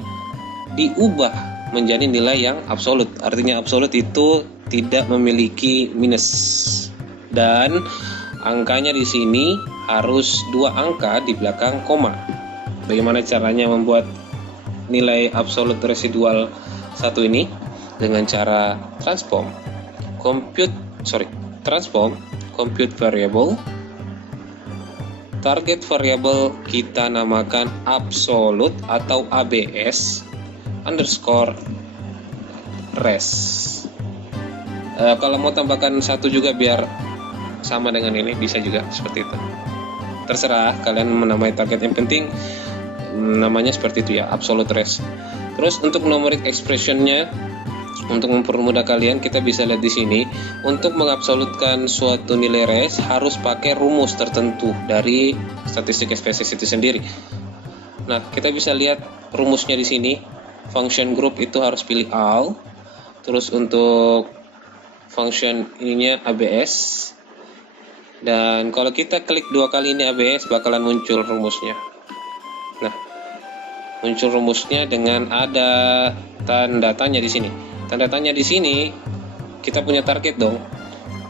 diubah menjadi nilai yang absolut. Artinya absolut itu tidak memiliki minus, dan angkanya di sini harus 2 angka di belakang koma. Bagaimana caranya membuat nilai absolut residual 1 ini? Dengan cara transform compute variable. Target variable kita namakan absolute atau ABS underscore res. Kalau mau tambahkan 1 juga biar sama dengan ini, bisa juga seperti itu. Terserah kalian menamai target, yang penting namanya seperti itu ya, absolute res. Terus untuk numeric expressionnya, untuk mempermudah kalian, kita bisa lihat di sini. Untuk mengabsolutkan suatu nilai res harus pakai rumus tertentu dari statistik SPSS itu sendiri. Nah, kita bisa lihat rumusnya di sini. Function group itu harus pilih all. Terus untuk function ininya ABS. Dan kalau kita klik 2 kali ini ABS, bakalan muncul rumusnya. Nah, muncul rumusnya dengan ada tanda tanya di sini. Tanda tanya di sini kita punya target dong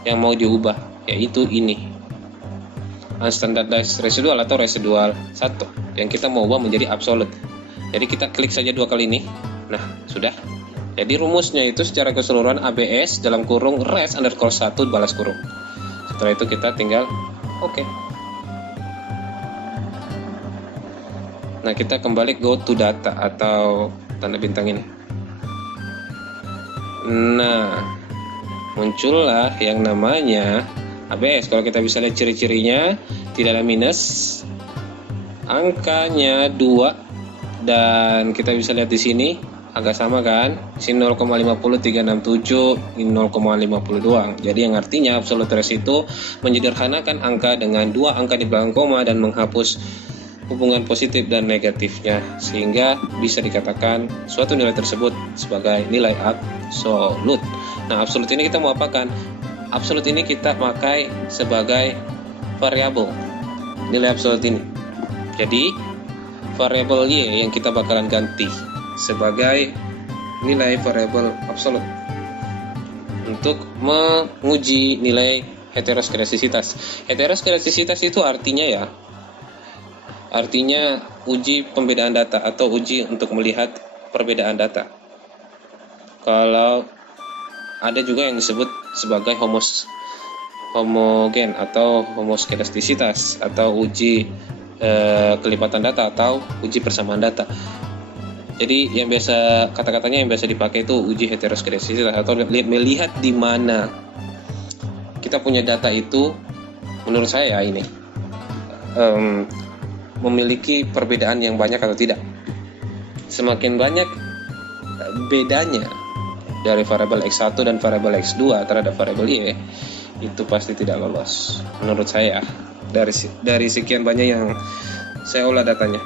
yang mau diubah, yaitu ini. Unstandardized residual atau residual 1 yang kita mau ubah menjadi absolute. Jadi kita klik saja 2 kali ini. Nah, sudah. Jadi rumusnya itu secara keseluruhan ABS dalam kurung res underscore 1 balas kurung. Setelah itu kita tinggal oke. Nah, kita kembali go to data atau tanda bintang ini. Nah, muncullah yang namanya ABS. Kalau kita bisa lihat ciri-cirinya, tidak ada minus, angkanya 2, dan kita bisa lihat di sini agak sama kan, di sini 0,50367, ini 0,50 doang. Jadi yang artinya absolute rest itu menyederhanakan angka dengan 2 angka di belakang koma dan menghapus hubungan positif dan negatifnya, sehingga bisa dikatakan suatu nilai tersebut sebagai nilai absolut. Nah, absolut ini kita mau apakan? Absolut ini kita pakai sebagai variabel nilai absolut ini. Jadi variabel Y yang kita bakalan ganti sebagai nilai variabel absolut untuk menguji nilai heteroskedastisitas. Heteroskedastisitas itu artinya uji pembedaan data atau uji untuk melihat perbedaan data. Kalau ada juga yang disebut sebagai homogen atau homoskedastisitas atau uji kelipatan data atau uji persamaan data. Jadi yang biasa kata-katanya yang biasa dipakai itu uji heteroskedastisitas atau melihat di mana kita punya data itu, menurut saya ini memiliki perbedaan yang banyak atau tidak. Semakin banyak bedanya dari variabel X1 dan variabel X2 terhadap variabel Y, itu pasti tidak lolos menurut saya dari sekian banyak yang saya olah datanya.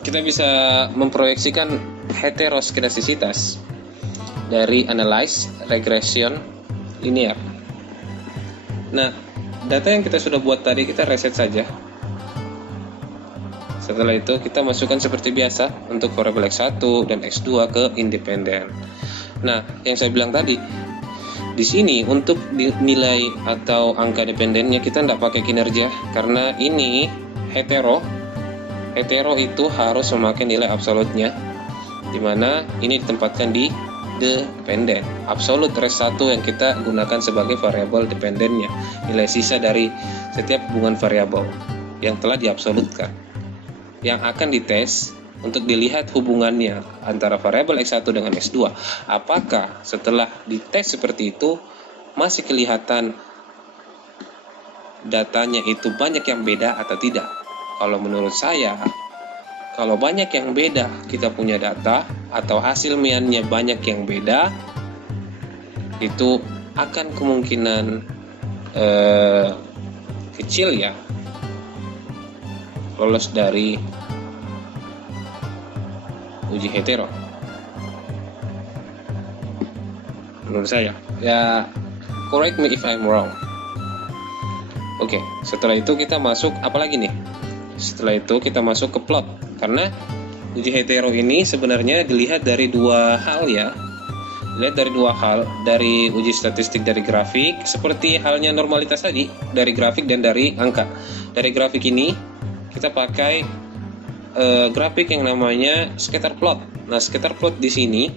Kita bisa memproyeksikan heteroskedastisitas dari analyze regression linear. Nah, data yang kita sudah buat tadi kita reset saja. Setelah itu kita masukkan seperti biasa untuk variabel X1 dan X2 ke independen. Nah, yang saya bilang tadi, di sini untuk nilai atau angka dependennya kita tidak pakai kinerja karena ini hetero itu harus memakai nilai absolutnya, dimana ini ditempatkan di dependen. Absolut rest 1 yang kita gunakan sebagai variabel dependennya, nilai sisa dari setiap hubungan variabel yang telah diabsolutkan, yang akan dites untuk dilihat hubungannya antara variabel X1 dengan X2. Apakah setelah dites seperti itu masih kelihatan datanya itu banyak yang beda atau tidak? Kalau menurut saya, kalau banyak yang beda kita punya data atau hasil miannya banyak yang beda, itu akan kemungkinan kecil ya lolos dari uji hetero. Menurut saya, ya correct me if I'm wrong. Oke, setelah itu kita masuk apa lagi nih? Setelah itu kita masuk ke plot, karena uji hetero ini sebenarnya dilihat dari 2 hal ya. Dilihat dari 2 hal, dari uji statistik dari grafik, seperti halnya normalitas tadi, dari grafik dan dari angka. Dari grafik ini kita pakai grafik yang namanya scatter plot. Nah, scatter plot di sini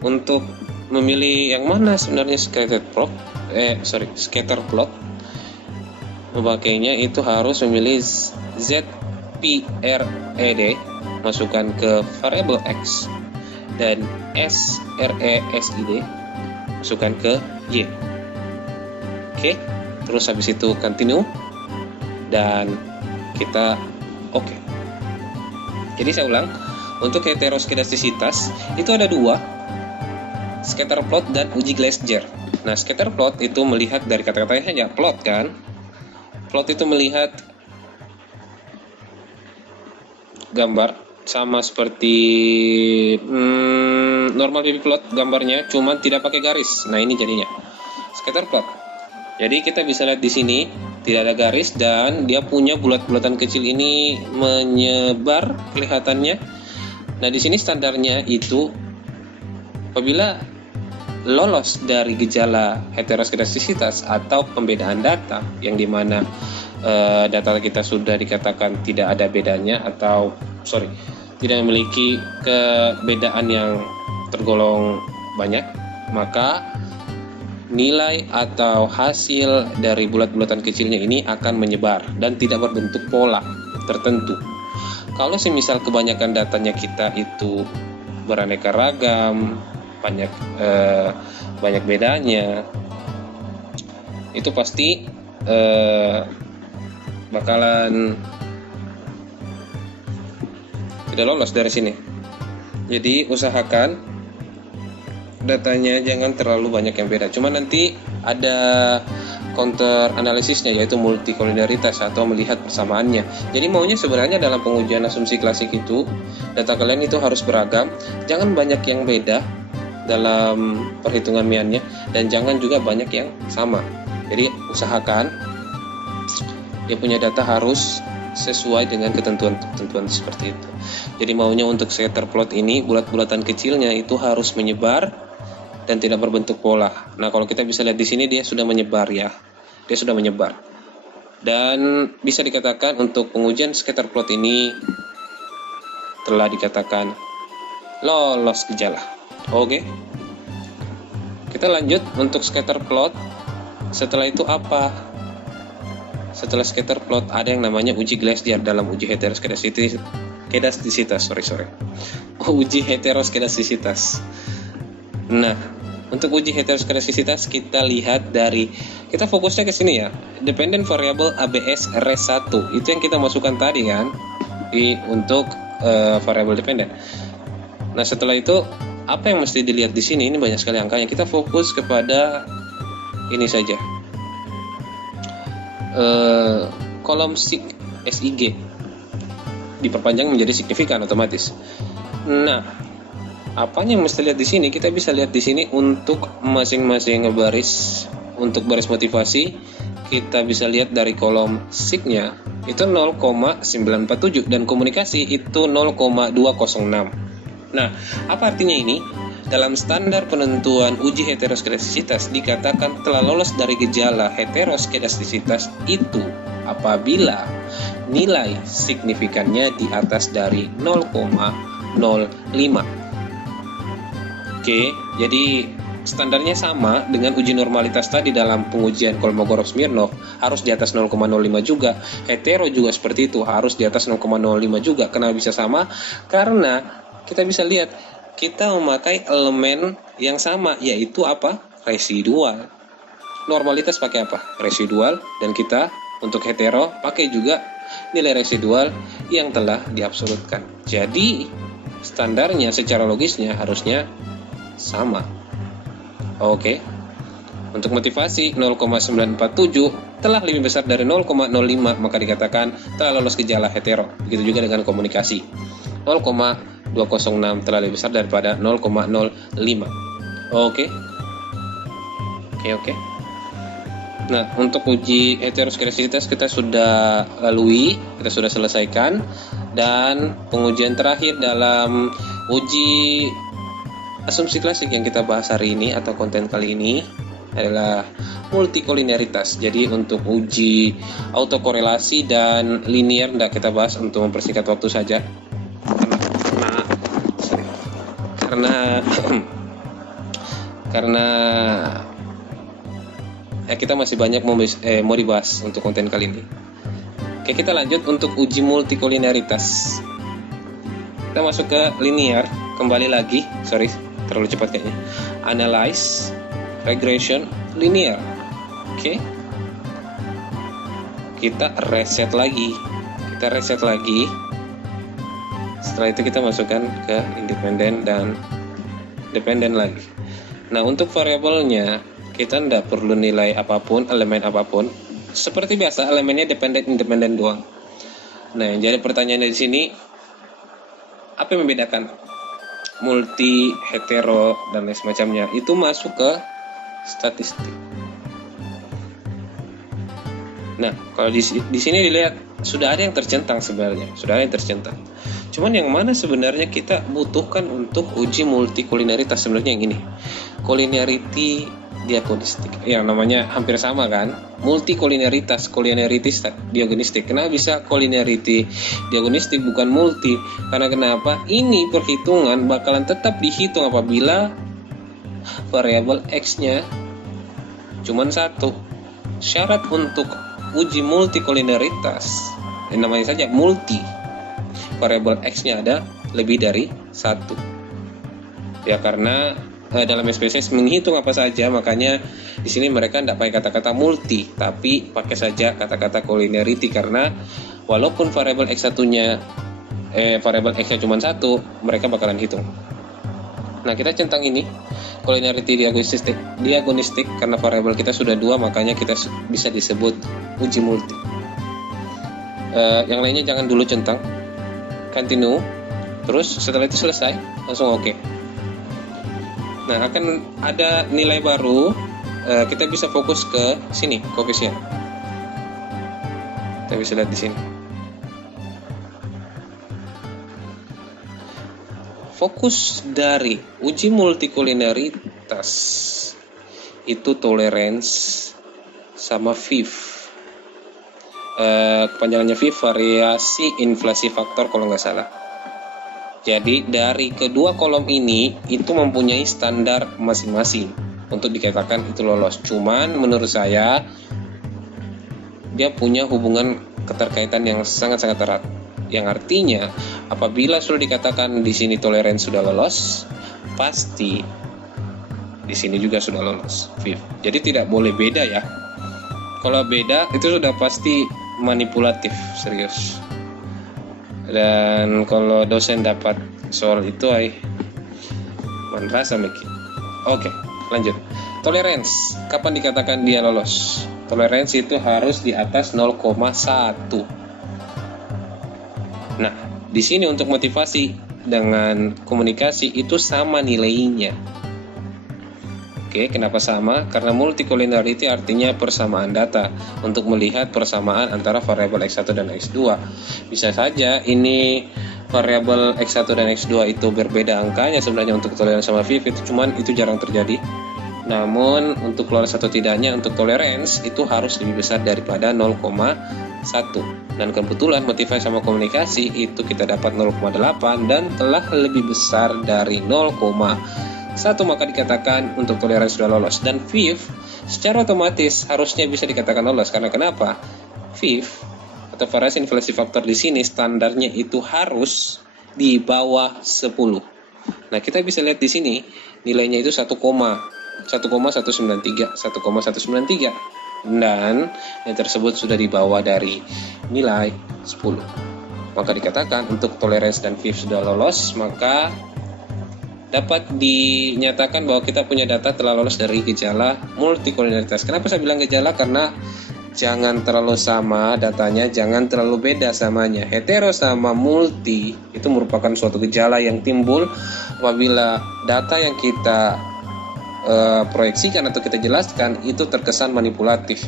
untuk memilih yang mana sebenarnya scatter plot, memakainya itu harus memilih ZPRED, masukkan ke variabel X, dan SRESID, masukkan ke Y. Oke, terus habis itu continue dan kita oke. Jadi saya ulang, untuk heteroskedastisitas itu ada 2, scatter plot dan uji Gleiser. Nah, scatter plot itu melihat dari kata-katanya saja, plot kan. Plot itu melihat gambar sama seperti normal PV plot, gambarnya cuma tidak pakai garis. Nah, ini jadinya scatter plot. Jadi kita bisa lihat di sini tidak ada garis dan dia punya bulat-bulatan kecil ini menyebar kelihatannya. Nah, di sini standarnya itu apabila lolos dari gejala heteroskedastisitas atau pembedaan data, yang dimana data kita sudah dikatakan tidak ada bedanya atau tidak memiliki kebedaan yang tergolong banyak, maka nilai atau hasil dari bulat-bulatan kecilnya ini akan menyebar dan tidak berbentuk pola tertentu. Kalau misal kebanyakan datanya kita itu beraneka ragam, banyak bedanya, itu pasti bakalan tidak lolos dari sini. Jadi usahakan datanya jangan terlalu banyak yang beda. Cuma nanti ada counter analisisnya, yaitu multikoliniaritas atau melihat persamaannya. Jadi maunya sebenarnya dalam pengujian asumsi klasik itu data kalian itu harus beragam, jangan banyak yang beda dalam perhitungan miannya, dan jangan juga banyak yang sama. Jadi usahakan dia punya data harus sesuai dengan ketentuan seperti itu. Jadi maunya untuk scatter plot ini bulat-bulatan kecilnya itu harus menyebar dan tidak berbentuk pola. Nah, kalau kita bisa lihat di sini dia sudah menyebar ya. Dia sudah menyebar. Dan bisa dikatakan untuk pengujian scatter plot ini telah dikatakan lolos gejala. Oke. Kita lanjut untuk scatter plot. Setelah itu apa? Setelah scatter plot ada yang namanya uji Glaisdier dalam uji heteroskedastisitas. Uji heteroskedastisitas. Nah, untuk uji heteroskedastisitas kita lihat kita fokusnya ke sini ya. Dependent variable ABS res 1. Itu yang kita masukkan tadi kan untuk variable dependent. Nah, setelah itu apa yang mesti dilihat di sini? Ini banyak sekali angkanya. Kita fokus kepada ini saja. Kolom SIG diperpanjang menjadi signifikan otomatis. Nah, apa yang mesti lihat di sini? Kita bisa lihat di sini untuk masing-masing baris. Untuk baris motivasi kita bisa lihat dari kolom SIG-nya itu 0,947 dan komunikasi itu 0,206. Nah, apa artinya ini? Dalam standar penentuan uji heteroskedastisitas dikatakan telah lolos dari gejala heteroskedastisitas itu apabila nilai signifikannya di atas dari 0,05. Oke, jadi standarnya sama dengan uji normalitas tadi dalam pengujian Kolmogorov-Smirnov, harus di atas 0,05 juga. Hetero juga seperti itu, harus di atas 0,05 juga. Kenapa bisa sama? Karena kita bisa lihat kita memakai elemen yang sama, yaitu apa? Residual. Normalitas pakai apa? Residual. Dan kita untuk hetero pakai juga nilai residual yang telah diabsolutkan. Jadi standarnya secara logisnya harusnya sama. Oke. Untuk motivasi 0,947 telah lebih besar dari 0,05, maka dikatakan telah lolos gejala hetero. Begitu juga dengan komunikasi. 0,206 telah lebih besar daripada 0,05. Oke. Nah, untuk uji heteroskedastisitas kita sudah lalui, kita sudah selesaikan. Dan pengujian terakhir dalam uji asumsi klasik yang kita bahas hari ini atau konten kali ini adalah multikoliniaritas. Jadi untuk uji autokorelasi dan linear tidak kita bahas untuk mempersingkat waktu saja. Karena kita masih banyak mau dibahas untuk konten kali ini. Oke, kita lanjut untuk uji multikoliniaritas. Kita masuk ke linear, kembali lagi. Terlalu cepat kayaknya. Analyze, regression, linear. Oke. Kita reset lagi. Setelah itu kita masukkan ke independen dan dependen lagi. Nah, untuk variabelnya kita tidak perlu nilai apapun, elemen apapun. Seperti biasa, elemennya dependen, independen doang. Nah, yang jadi pertanyaan di sini, apa yang membedakan multi, hetero, dan lain semacamnya? Itu masuk ke statistik. Nah, kalau di sini dilihat sudah ada yang tercentang sebenarnya, Cuman yang mana sebenarnya kita butuhkan untuk uji multikoliniaritas sebenarnya yang ini. Collinearity diagonistik. Ya, namanya hampir sama kan? Multikolineritas, kolineritis diagonistik. Kenapa bisa kolinarity diagonistik bukan multi? Karena kenapa? Ini perhitungan bakalan tetap dihitung apabila variabel X-nya cuma satu. Syarat untuk uji multikolineritas, namanya saja multi, variabel X-nya ada lebih dari satu. Ya, karena dalam SPSS menghitung apa saja, makanya di sini mereka tidak pakai kata-kata multi, tapi pakai saja kata-kata kolinarity, karena walaupun variabel X1-nya variabel X-nya cuma satu, mereka bakalan hitung. Nah, kita centang ini kolinarity diagonistik karena variabel kita sudah 2, makanya kita bisa disebut uji multi. Yang lainnya jangan dulu centang, continue, terus setelah itu selesai langsung oke. Nah, akan ada nilai baru, kita bisa fokus ke sini, koefisien. Kita bisa lihat di sini. Fokus dari uji multikolineritas itu tolerance sama VIF. Kepanjangannya VIF, variasi inflasi faktor kalau nggak salah. Jadi dari kedua kolom ini itu mempunyai standar masing-masing untuk dikatakan itu lolos. Cuman menurut saya dia punya hubungan keterkaitan yang sangat-sangat erat. Yang artinya apabila sudah dikatakan di sini toleransi sudah lolos, pasti di sini juga sudah lolos VIF. Jadi tidak boleh beda ya. Kalau beda itu sudah pasti manipulatif, serius. Dan kalau dosen dapat soal itu merasa mikir. Oke, lanjut. Toleransi, kapan dikatakan dia lolos? Toleransi itu harus di atas 0,1. Nah, di sini untuk motivasi dengan komunikasi itu sama nilainya. Oke, kenapa sama? Karena multikolinarity artinya persamaan data untuk melihat persamaan antara variabel X1 dan X2. Bisa saja ini variabel X1 dan X2 itu berbeda angkanya sebenarnya untuk toleransi sama VIF, cuman itu jarang terjadi. Namun untuk lolos atau tidaknya untuk toleransi itu harus lebih besar daripada 0,1. Dan kebetulan motivasi sama komunikasi itu kita dapat 0,8 dan telah lebih besar dari 0,1, maka dikatakan untuk toleransi sudah lolos. Dan VIF secara otomatis harusnya bisa dikatakan lolos. Karena kenapa? VIF atau variasi inflasi faktor di sini standarnya itu harus di bawah 10. Nah, kita bisa lihat di sini nilainya itu 1,193 dan yang tersebut sudah di bawah dari nilai 10. Maka dikatakan untuk toleransi dan VIF sudah lolos, maka dapat dinyatakan bahwa kita punya data telah lolos dari gejala multikolineritas. Kenapa saya bilang gejala? Karena jangan terlalu sama datanya, jangan terlalu beda samanya. Hetero sama multi itu merupakan suatu gejala yang timbul apabila data yang kita proyeksikan atau kita jelaskan itu terkesan manipulatif.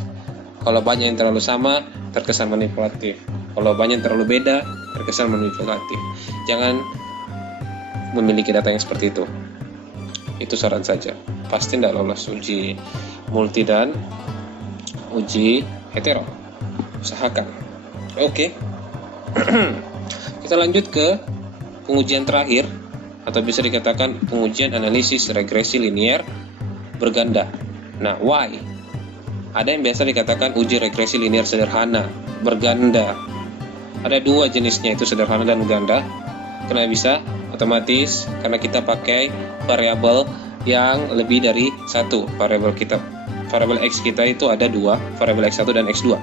Kalau banyak yang terlalu sama, terkesan manipulatif. Kalau banyak yang terlalu beda, terkesan manipulatif. Jangan memiliki data yang seperti itu. Itu saran saja. Pasti tidak lolos uji multi dan uji hetero. Usahakan. Oke. Kita lanjut ke pengujian terakhir atau bisa dikatakan pengujian analisis regresi linear berganda. Nah, why? Ada yang biasa dikatakan uji regresi linear sederhana berganda. Ada dua jenisnya, itu sederhana dan ganda. Kenapa bisa? Otomatis karena kita pakai variabel yang lebih dari satu. Variabel X kita itu ada dua, variabel X1 dan X2.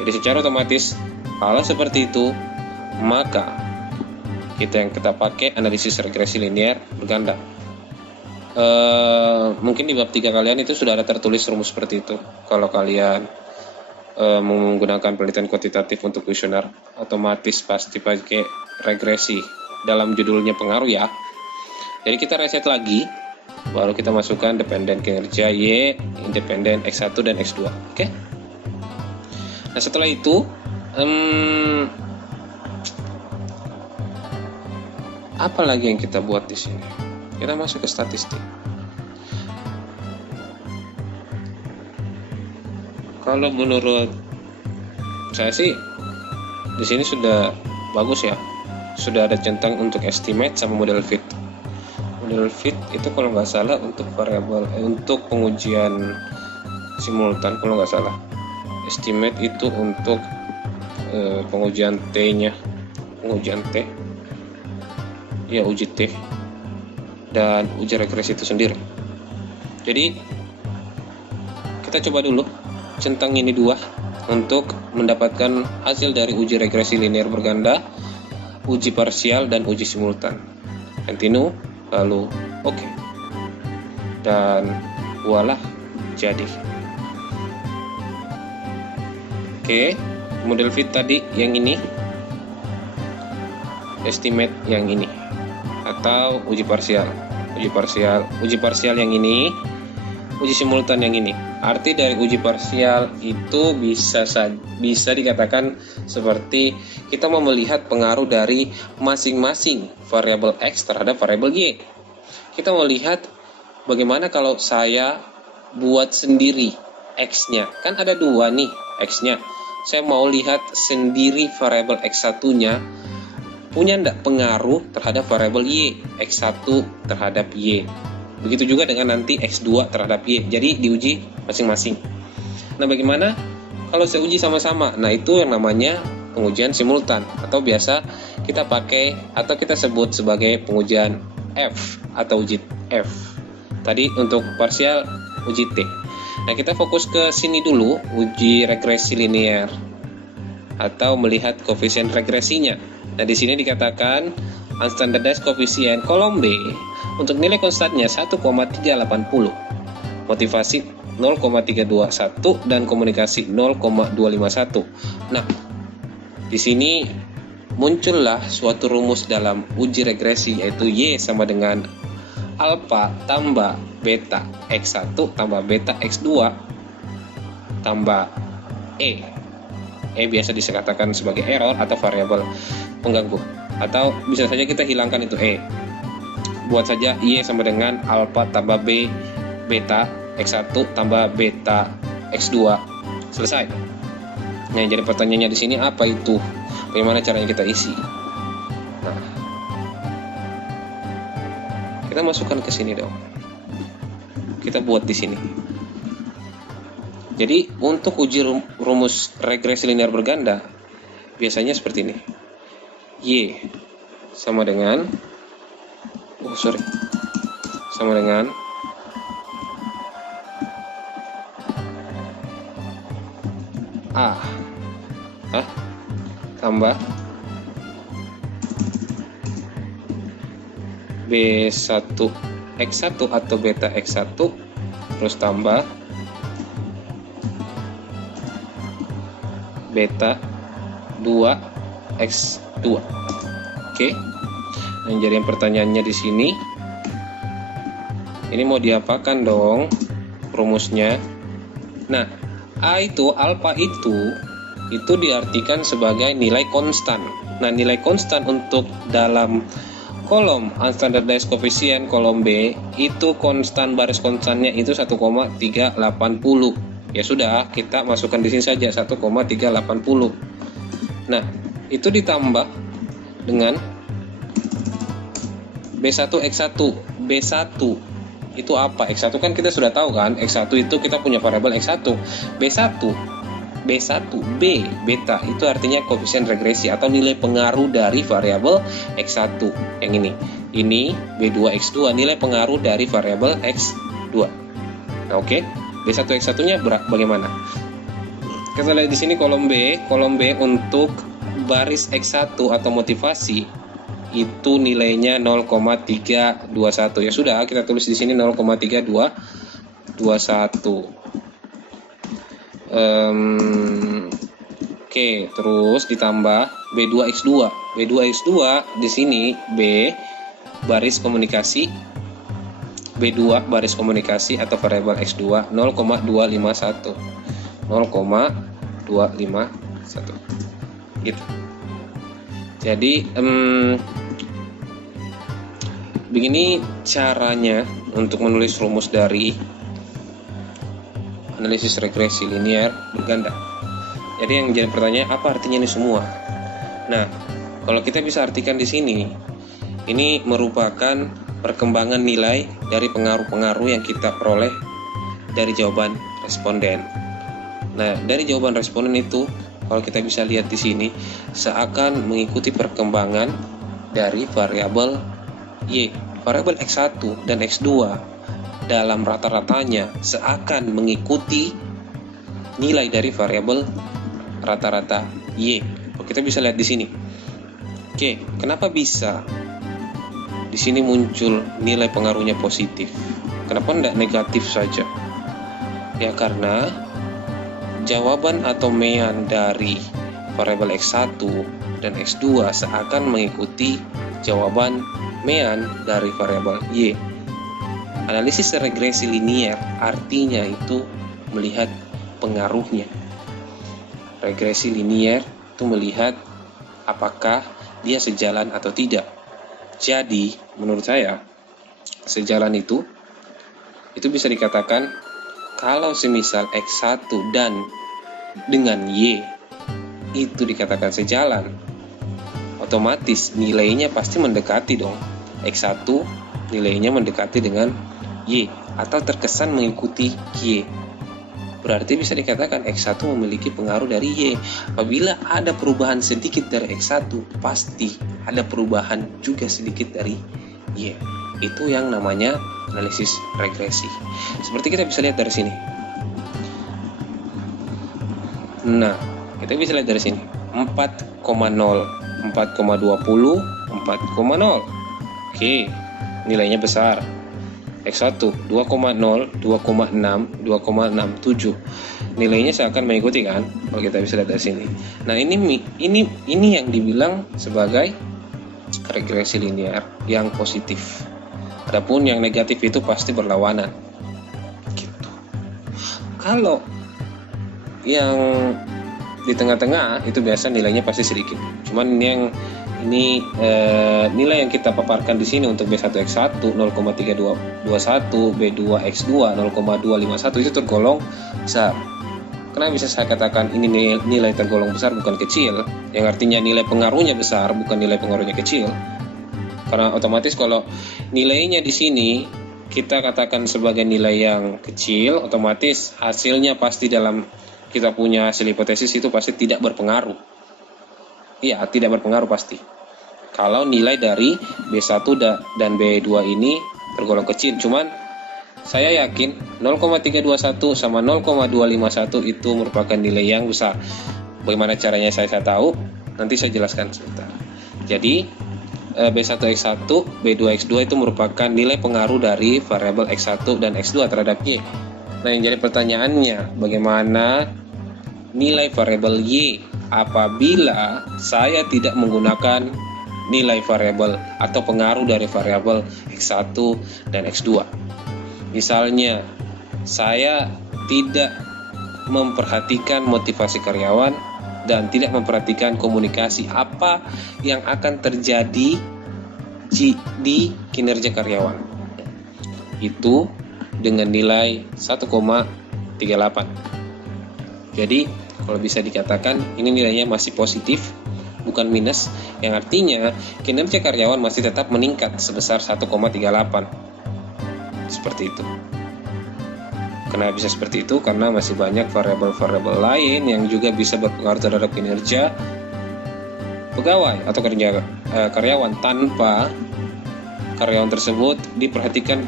Jadi secara otomatis kalau seperti itu, maka kita pakai analisis regresi linear berganda. Mungkin di bab 3 kalian itu sudah ada tertulis rumus seperti itu. Kalau kalian menggunakan penelitian kuantitatif untuk kuesioner, otomatis pasti pakai regresi. Dalam judulnya pengaruh ya. Jadi kita reset lagi, baru kita masukkan dependen kinerja Y, independen X1 dan X2. Oke? Nah, setelah itu apa lagi yang kita buat di sini? Kita masuk ke statistik. Kalau menurut saya sih di sini sudah bagus ya. Sudah ada centang untuk estimate sama model fit. Model fit itu kalau nggak salah untuk variabel untuk pengujian simultan kalau nggak salah. Estimate itu untuk pengujian T-nya, pengujian T. Ya, uji T dan uji regresi itu sendiri. Jadi kita coba dulu centang ini dua untuk mendapatkan hasil dari uji regresi linear berganda, uji parsial dan uji simultan. Continue, lalu oke. Dan voila, jadi. Oke, model fit tadi yang ini, estimate yang ini, atau uji parsial yang ini, uji simultan yang ini. Arti dari uji parsial itu bisa dikatakan seperti kita mau melihat pengaruh dari masing-masing variabel X terhadap variabel Y. Kita mau lihat bagaimana kalau saya buat sendiri X-nya. Kan ada dua nih X-nya. Saya mau lihat sendiri variabel X1-nya punya enggak pengaruh terhadap variabel Y, X1 terhadap Y. Begitu juga dengan nanti X2 terhadap Y. Jadi diuji masing-masing. Nah, bagaimana kalau saya uji sama-sama? Nah, itu yang namanya pengujian simultan, atau biasa kita pakai atau kita sebut sebagai pengujian F atau uji F. Tadi untuk parsial uji T. Nah, kita fokus ke sini dulu, uji regresi linear atau melihat koefisien regresinya. Nah, di sini dikatakan unstandardized coefficient kolom B untuk nilai konstannya 1,380, motivasi 0,321 dan komunikasi 0,251. Nah, di sini muncullah suatu rumus dalam uji regresi, yaitu Y sama dengan alfa tambah beta X1 tambah beta X2 tambah E. E biasa dikatakan sebagai error atau variabel pengganggu, atau bisa saja kita hilangkan itu E. Buat saja Y sama dengan alfa tambah B beta X1 tambah beta X2. Selesai. Nah, jadi pertanyaannya di sini apa itu? Bagaimana caranya kita isi? Nah, kita masukkan ke sini dong. Kita buat di sini. Jadi untuk uji rumus regresi linear berganda biasanya seperti ini. Y sama dengan sama dengan A tambah B1 X1 atau beta X1 terus tambah beta 2 X2. Oke. Nah, jadi pertanyaannya di sini, ini mau diapakan dong rumusnya? Nah, A itu, alfa itu diartikan sebagai nilai konstan. Nah, nilai konstan untuk dalam kolom unstandardized coefficient kolom B itu konstan, baris konstannya itu 1,380. Ya sudah, kita masukkan di sini saja 1,380. Nah, itu ditambah dengan B1 X1. B1 itu apa? X1 kan kita sudah tahu kan, X1 itu kita punya variabel X1. B1 B beta itu artinya koefisien regresi atau nilai pengaruh dari variabel X1 yang ini. Ini B2 X2 nilai pengaruh dari variabel X2. Nah, oke. B1 X1-nya bagaimana? Kita lihat di sini kolom B untuk baris X1 atau motivasi itu nilainya 0,321. Ya sudah, kita tulis di sini 0,321. Oke, terus ditambah B2X2. B2X2 di sini B baris komunikasi, B2 baris komunikasi atau variabel X2 0,251. 0,251. Gitu. Jadi begini caranya untuk menulis rumus dari analisis regresi linear berganda. Jadi yang jadi pertanyaan, apa artinya ini semua? Nah, kalau kita bisa artikan di sini, ini merupakan perkembangan nilai dari pengaruh-pengaruh yang kita peroleh dari jawaban responden. Nah, dari jawaban responden itu, kalau kita bisa lihat di sini, seakan mengikuti perkembangan dari variabel Y. Variabel X1 dan X2 dalam rata-ratanya seakan mengikuti nilai dari variabel rata-rata Y. Kita bisa lihat di sini. Oke, kenapa bisa di sini muncul nilai pengaruhnya positif? Kenapa tidak negatif saja? Ya karena jawaban atau mean dari variabel X1 dan X2 seakan mengikuti jawaban mean dari variabel Y. Analisis regresi linear artinya itu melihat pengaruhnya. Regresi linear itu melihat apakah dia sejalan atau tidak. Jadi, menurut saya, sejalan itu bisa dikatakan kalau semisal X1 dan dengan Y itu dikatakan sejalan, otomatis nilainya pasti mendekati dong. X1 nilainya mendekati dengan Y atau terkesan mengikuti Y. Berarti bisa dikatakan X1 memiliki pengaruh dari Y. Apabila ada perubahan sedikit dari X1, pasti ada perubahan juga sedikit dari Y. Itu yang namanya analisis regresi. Seperti kita bisa lihat dari sini. Nah, kita bisa lihat dari sini. 4,0, 4,20, 4,0. Oke, nilainya besar. X1 2,0, 2,6, 2,67. Nilainya seakan mengikuti kan? Kalau kita bisa lihat dari sini. Nah, ini yang dibilang sebagai regresi linear yang positif. Adapun yang negatif itu pasti berlawanan. Gitu. Kalau yang di tengah-tengah itu biasa nilainya pasti sedikit. Cuman ini nilai yang kita paparkan di sini untuk B1X1 0,3221, B2X2 0,251 itu tergolong besar. Kenapa bisa saya katakan ini nilai tergolong besar bukan kecil? Yang artinya nilai pengaruhnya besar bukan nilai pengaruhnya kecil. Karena otomatis kalau nilainya di sini kita katakan sebagai nilai yang kecil, otomatis hasilnya pasti dalam kita punya hasil hipotesis itu pasti tidak berpengaruh. Iya, tidak berpengaruh pasti. Kalau nilai dari B1 dan B2 ini tergolong kecil. Cuman saya yakin 0,321 sama 0,251 itu merupakan nilai yang besar. Bagaimana caranya saya tahu? Nanti saya jelaskan sebentar. Jadi B1X1, B2X2 itu merupakan nilai pengaruh dari variabel X1 dan X2 terhadap Y. Nah, yang jadi pertanyaannya, bagaimana nilai variabel Y apabila saya tidak menggunakan nilai variabel atau pengaruh dari variabel X1 dan X2. Misalnya, saya tidak memperhatikan motivasi karyawan dan tidak memperhatikan komunikasi apa yang akan terjadi di kinerja karyawan. Itu dengan nilai 1,38. Jadi, kalau bisa dikatakan ini nilainya masih positif, bukan minus, yang artinya kinerja karyawan masih tetap meningkat sebesar 1,38. Seperti itu. Kenapa bisa seperti itu? Karena masih banyak variabel-variabel lain yang juga bisa berpengaruh terhadap kinerja pegawai atau karyawan tanpa karyawan tersebut diperhatikan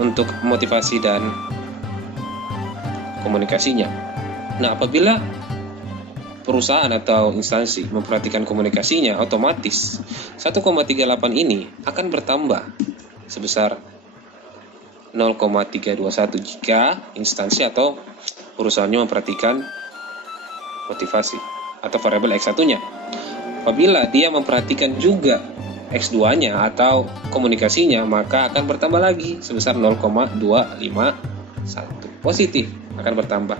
untuk motivasi dan komunikasinya. Nah, apabila perusahaan atau instansi memperhatikan komunikasinya, otomatis 1,38 ini akan bertambah sebesar 0,321 jika instansi atau perusahaannya memperhatikan motivasi atau variabel X1-nya. Apabila dia memperhatikan juga X2-nya atau komunikasinya, maka akan bertambah lagi sebesar 0,251. Positif akan bertambah.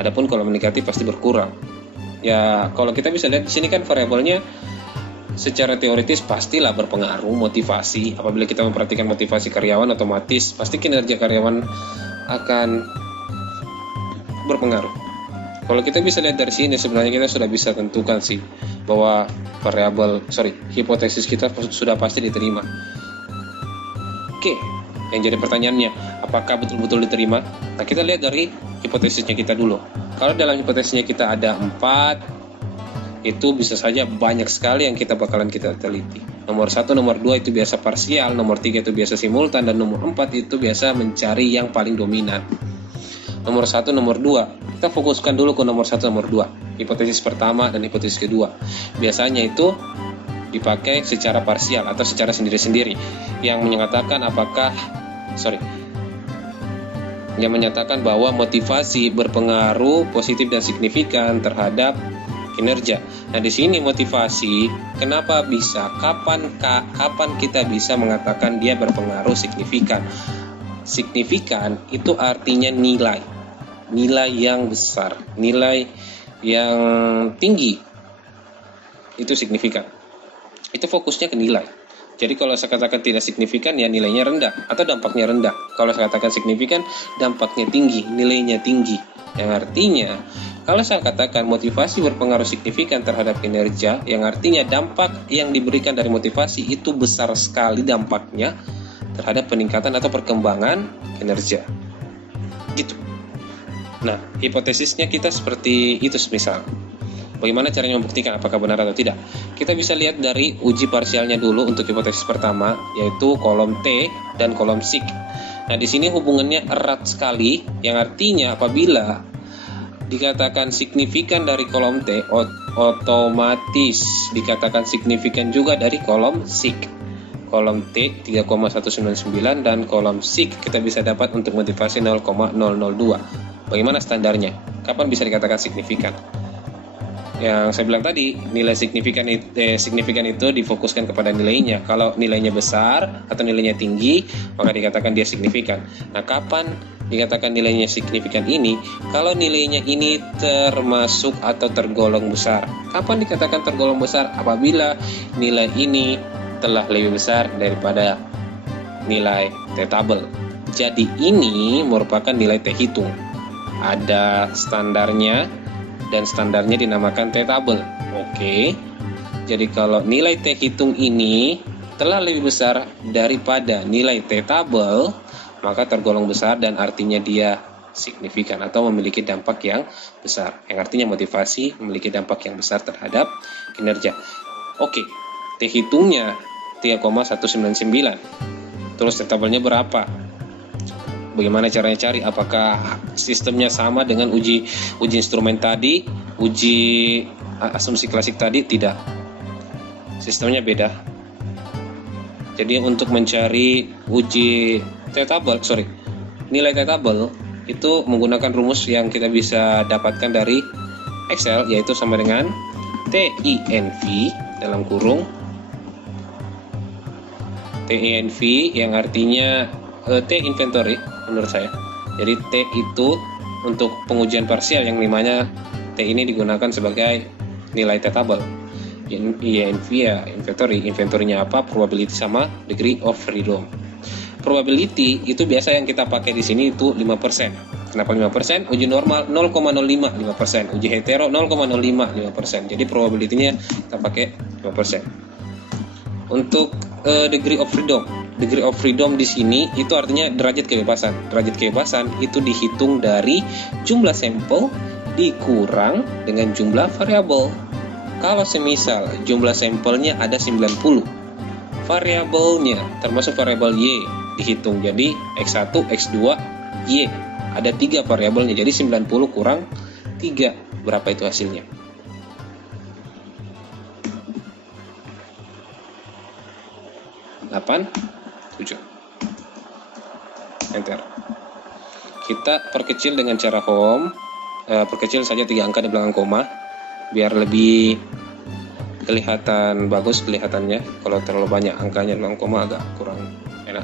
Adapun kalau negatif pasti berkurang. Ya, kalau kita bisa lihat di sini kan variabelnya secara teoritis pastilah berpengaruh motivasi. Apabila kita memperhatikan motivasi karyawan, otomatis pasti kinerja karyawan akan berpengaruh. Kalau kita bisa lihat dari sini, sebenarnya kita sudah bisa tentukan sih bahwa hipotesis kita sudah pasti diterima. Oke, yang jadi pertanyaannya, apakah betul-betul diterima? Nah, kita lihat dari hipotesisnya kita dulu. Kalau dalam hipotesisnya kita ada 4, itu bisa saja banyak sekali yang kita teliti. Nomor 1, nomor 2 itu biasa parsial, nomor 3 itu biasa simultan, dan nomor 4 itu biasa mencari yang paling dominan. Nomor 1, nomor 2, kita fokuskan dulu ke nomor 1, nomor 2, hipotesis pertama dan hipotesis kedua. Biasanya itu dipakai secara parsial atau secara sendiri-sendiri, yang menyatakan bahwa motivasi berpengaruh positif dan signifikan terhadap kinerja. Nah, di sini motivasi kenapa bisa, kapan kita bisa mengatakan dia berpengaruh signifikan? Signifikan itu artinya nilai yang besar, nilai yang tinggi, itu signifikan. Itu fokusnya ke nilai. Jadi kalau saya katakan tidak signifikan, ya nilainya rendah atau dampaknya rendah. Kalau saya katakan signifikan, dampaknya tinggi, nilainya tinggi. Yang artinya, kalau saya katakan motivasi berpengaruh signifikan terhadap kinerja, yang artinya dampak yang diberikan dari motivasi itu besar sekali dampaknya terhadap peningkatan atau perkembangan kinerja. Gitu. Nah, hipotesisnya kita seperti itu misal. Bagaimana caranya membuktikan apakah benar atau tidak? Kita bisa lihat dari uji parsialnya dulu untuk hipotesis pertama, yaitu kolom T dan kolom SIG. Nah, di sini hubungannya erat sekali, yang artinya apabila dikatakan signifikan dari kolom T, otomatis dikatakan signifikan juga dari kolom SIG. Kolom T 3,199 dan kolom SIG kita bisa dapat untuk motivasi 0,002. Bagaimana standarnya? Kapan bisa dikatakan signifikan? Yang saya bilang tadi, nilai signifikan itu difokuskan kepada nilainya. Kalau nilainya besar atau nilainya tinggi, maka dikatakan dia signifikan. Nah, kapan dikatakan nilainya signifikan ini? Kalau nilainya ini termasuk atau tergolong besar. Kapan dikatakan tergolong besar? Apabila nilai ini telah lebih besar daripada nilai T-tabel. Jadi ini merupakan nilai T hitung. Ada standarnya, dan standarnya dinamakan T-tabel. Oke. Jadi kalau nilai T hitung ini telah lebih besar daripada nilai T-tabel, maka tergolong besar dan artinya dia signifikan atau memiliki dampak yang besar. Yang artinya motivasi memiliki dampak yang besar terhadap kinerja. Oke. T hitungnya 3,199. Terus T-tabelnya berapa? Bagaimana caranya cari? Apakah sistemnya sama dengan uji instrumen tadi, uji asumsi klasik tadi? Tidak. Sistemnya beda. Jadi untuk mencari nilai T-tabel itu menggunakan rumus yang kita bisa dapatkan dari Excel, yaitu sama dengan TINV dalam kurung TINV yang artinya T inventory menurut saya. Jadi T itu untuk pengujian parsial, yang limanya T ini digunakan sebagai nilai T-tabel. INV ya inventory-nya apa? Probability sama degree of freedom. Probability itu biasa yang kita pakai di sini itu 5%. Kenapa 5%? Uji normal 0,05 5%, uji hetero 0,05 5%. Jadi probability-nya kita pakai 5%. Untuk degree of freedom di sini itu artinya derajat kebebasan. Derajat kebebasan itu dihitung dari jumlah sampel dikurang dengan jumlah variabel. Kalau semisal jumlah sampelnya ada 90, variabelnya termasuk variabel Y dihitung, jadi X1, X2, Y. Ada 3 variabelnya, jadi 90 kurang 3. Berapa itu hasilnya? 8, 7. Enter. Kita perkecil dengan cara home. Perkecil saja 3 angka di belakang koma, biar lebih kelihatan bagus kelihatannya. Kalau terlalu banyak angkanya di belakang koma agak kurang enak.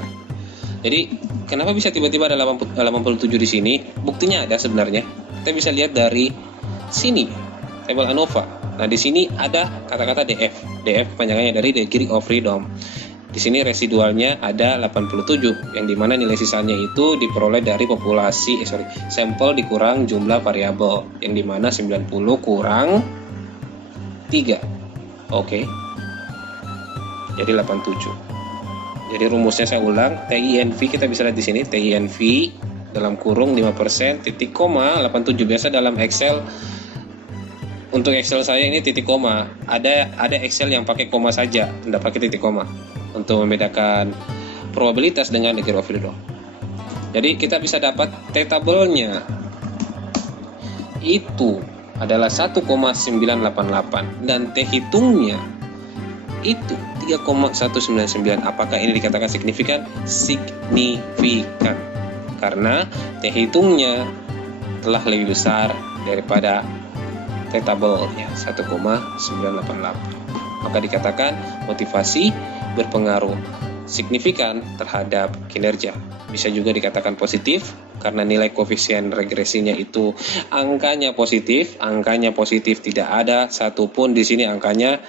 Jadi kenapa bisa tiba-tiba ada 87 di sini? Buktinya ada sebenarnya. Kita bisa lihat dari sini, tabel ANOVA. Nah, di sini ada kata-kata DF. DF panjangannya dari degree of freedom. Di sini residualnya ada 87, yang dimana nilai sisanya itu diperoleh dari sampel dikurang jumlah variabel, yang dimana 90 kurang 3. Oke. Jadi 87. Jadi rumusnya saya ulang, TINV kita bisa lihat di sini, TINV dalam kurung 5%, titik koma 87. Biasa dalam Excel, untuk Excel saya ini titik koma. Ada Excel yang pakai koma saja, tidak pakai titik koma, untuk membedakan probabilitas dengan degree of freedom. Jadi kita bisa dapat T-tabelnya itu adalah 1,988 dan T hitungnya itu 3,199. Apakah ini dikatakan signifikan? Signifikan, karena T hitungnya telah lebih besar daripada T-tabelnya 1,988. Maka dikatakan motivasi berpengaruh signifikan terhadap kinerja. Bisa juga dikatakan positif karena nilai koefisien regresinya itu angkanya positif, tidak ada satupun di sini angkanya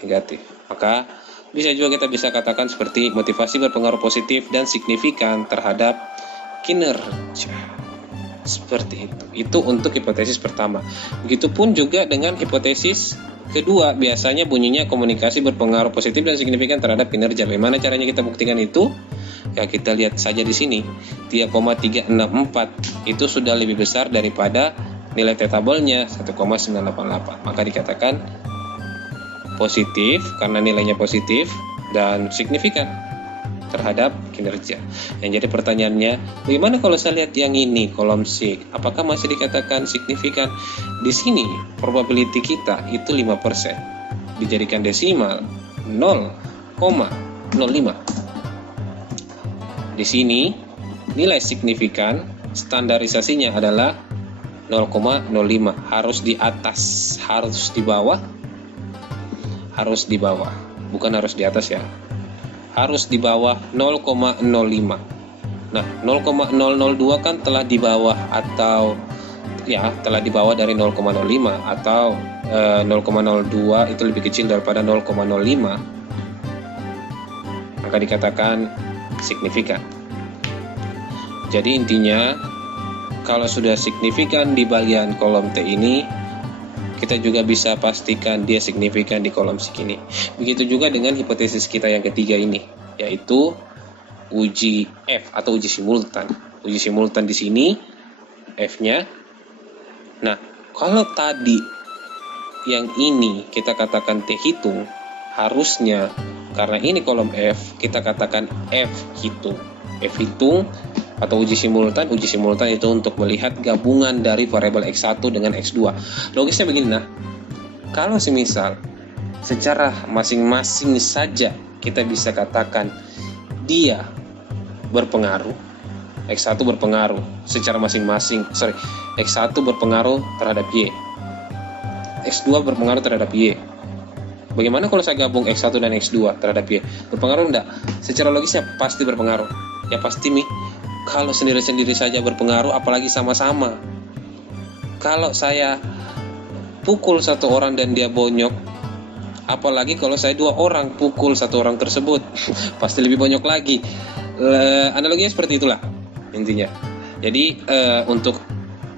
negatif. Maka bisa juga kita bisa katakan seperti motivasi berpengaruh positif dan signifikan terhadap kinerja. Seperti itu. Itu untuk hipotesis pertama. Begitupun juga dengan hipotesis kedua, biasanya bunyinya komunikasi berpengaruh positif dan signifikan terhadap kinerja. Bagaimana caranya kita buktikan itu? Ya, kita lihat saja di sini. 3,364 itu sudah lebih besar daripada nilai T-tabelnya 1,988. Maka dikatakan positif karena nilainya positif dan signifikan terhadap kinerja. Yang jadi pertanyaannya, bagaimana kalau saya lihat yang ini, kolom C, apakah masih dikatakan signifikan? Di sini probability kita itu 5%, dijadikan desimal 0,05. Di sini nilai signifikan standarisasinya adalah 0,05, harus di atas, harus di bawah, bukan harus di atas ya. Harus di bawah 0,05. Nah, 0,002 kan telah di bawah, atau ya telah di bawah dari 0,05, atau 0,02 itu lebih kecil daripada 0,05. Maka dikatakan signifikan. Jadi intinya kalau sudah signifikan di bagian kolom T ini, kita juga bisa pastikan dia signifikan di kolom segini. Begitu juga dengan hipotesis kita yang ketiga ini, yaitu uji F atau uji simultan. Uji simultan di sini F-nya. Nah, kalau tadi yang ini kita katakan T hitung, harusnya karena ini kolom F, kita katakan F hitung. F hitung atau uji simultan itu untuk melihat gabungan dari variabel X1 dengan X2. Logisnya begini, nah, kalau semisal secara masing-masing saja kita bisa katakan dia berpengaruh, X1 berpengaruh secara masing-masing, X1 berpengaruh terhadap Y, X2 berpengaruh terhadap Y. Bagaimana kalau saya gabung X1 dan X2 terhadap Y? Berpengaruh enggak? Secara logisnya pasti berpengaruh. Ya pasti nih. Kalau sendiri-sendiri saja berpengaruh, apalagi sama-sama. Kalau saya pukul satu orang dan dia bonyok, apalagi kalau saya 2 orang pukul satu orang tersebut, pasti lebih bonyok lagi. Analoginya seperti itulah intinya. Jadi untuk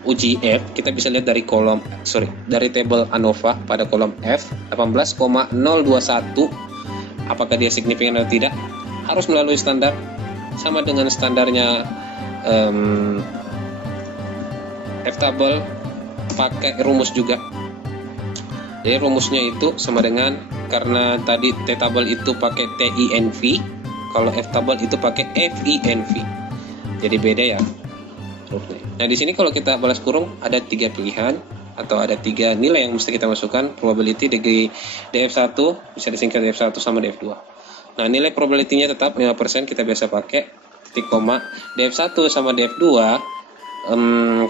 uji F kita bisa lihat dari dari tabel ANOVA pada kolom F 18,021. Apakah dia signifikan atau tidak? Harus melalui standar, sama dengan standarnya F-table, pakai rumus juga. Jadi rumusnya itu sama dengan, karena tadi T-table itu pakai TINV, kalau F-table itu pakai FINV. Jadi beda ya. Nah di sini kalau kita balas kurung ada 3 pilihan atau ada 3 nilai yang mesti kita masukkan. Probability degree DF1 bisa disingkat DF1 sama DF2. Nah nilai probability-nya tetap 5%, kita biasa pakai titik koma. DF1 sama DF2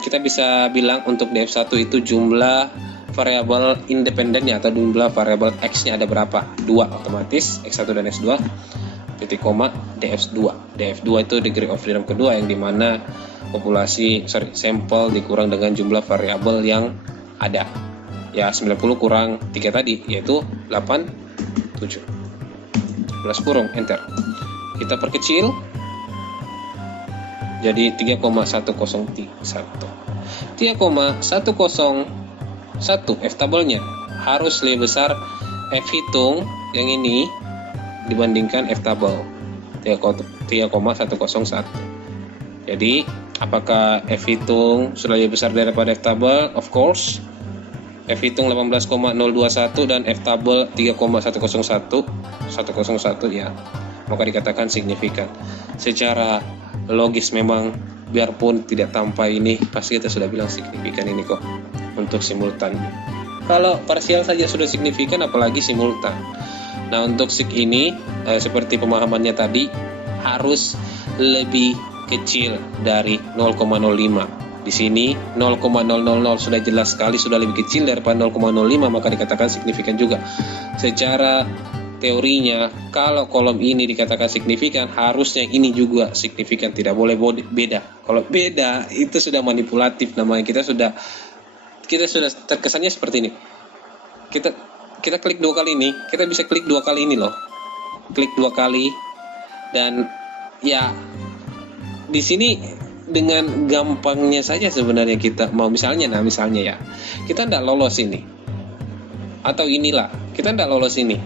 kita bisa bilang untuk DF1 itu jumlah variabel independennya atau jumlah variabel X-nya ada berapa? 2 otomatis, X1 dan X2. Titik koma DF2 itu degree of freedom kedua, yang dimana sampel dikurang dengan jumlah variabel yang ada. Ya 90 kurang 3 tadi, yaitu 87. kurung enter. Kita perkecil jadi 3,101. 3,101 F tabelnya harus lebih besar F hitung yang ini dibandingkan F tabel 3,101. Jadi apakah F hitung sudah lebih besar daripada F tabel? Of course. F hitung 18,021 dan F tabel 3,101 ya, maka dikatakan signifikan. Secara logis memang biarpun tidak tampak ini pasti kita sudah bilang signifikan ini kok untuk simultan. Kalau parsial saja sudah signifikan apalagi simultan. Nah untuk sig ini seperti pemahamannya tadi harus lebih kecil dari 0,05. Di sini 0,000 sudah jelas sekali sudah lebih kecil daripada 0,05, maka dikatakan signifikan juga. Secara teorinya kalau kolom ini dikatakan signifikan, harusnya ini juga signifikan, tidak boleh beda. Kalau beda itu sudah manipulatif namanya. Kita sudah terkesannya seperti ini. Kita klik 2 kali ini, kita bisa klik 2 kali ini loh. Klik 2 kali dan ya di sini dengan gampangnya saja sebenarnya kita mau misalnya ya kita tidak lolos ini atau inilah kita tidak lolos ini,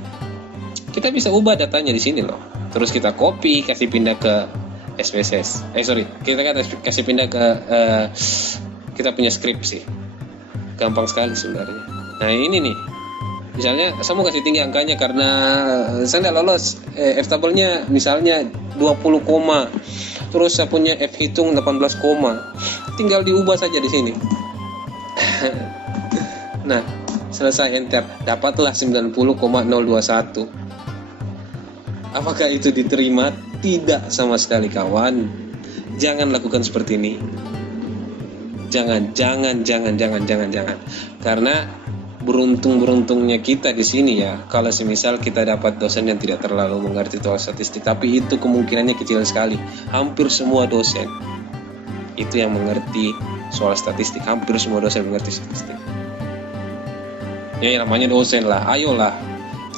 kita bisa ubah datanya di sini loh, terus kita copy kasih pindah ke SPSS kita kasih pindah ke kita punya skripsi, gampang sekali sebenarnya. Nah ini nih misalnya saya mau kasih tinggi angkanya karena saya tidak lolos F tabelnya misalnya 20, terus saya punya F hitung 18, tinggal diubah saja di sini. Nah, selesai enter, dapatlah 90,021. Apakah itu diterima? Tidak sama sekali kawan. Jangan lakukan seperti ini. Jangan. Karena beruntungnya kita di sini ya. Kalau semisal kita dapat dosen yang tidak terlalu mengerti soal statistik, tapi itu kemungkinannya kecil sekali. Hampir semua dosen itu yang mengerti soal statistik. Hampir semua dosen mengerti statistik. Ya namanya dosen lah. Ayolah,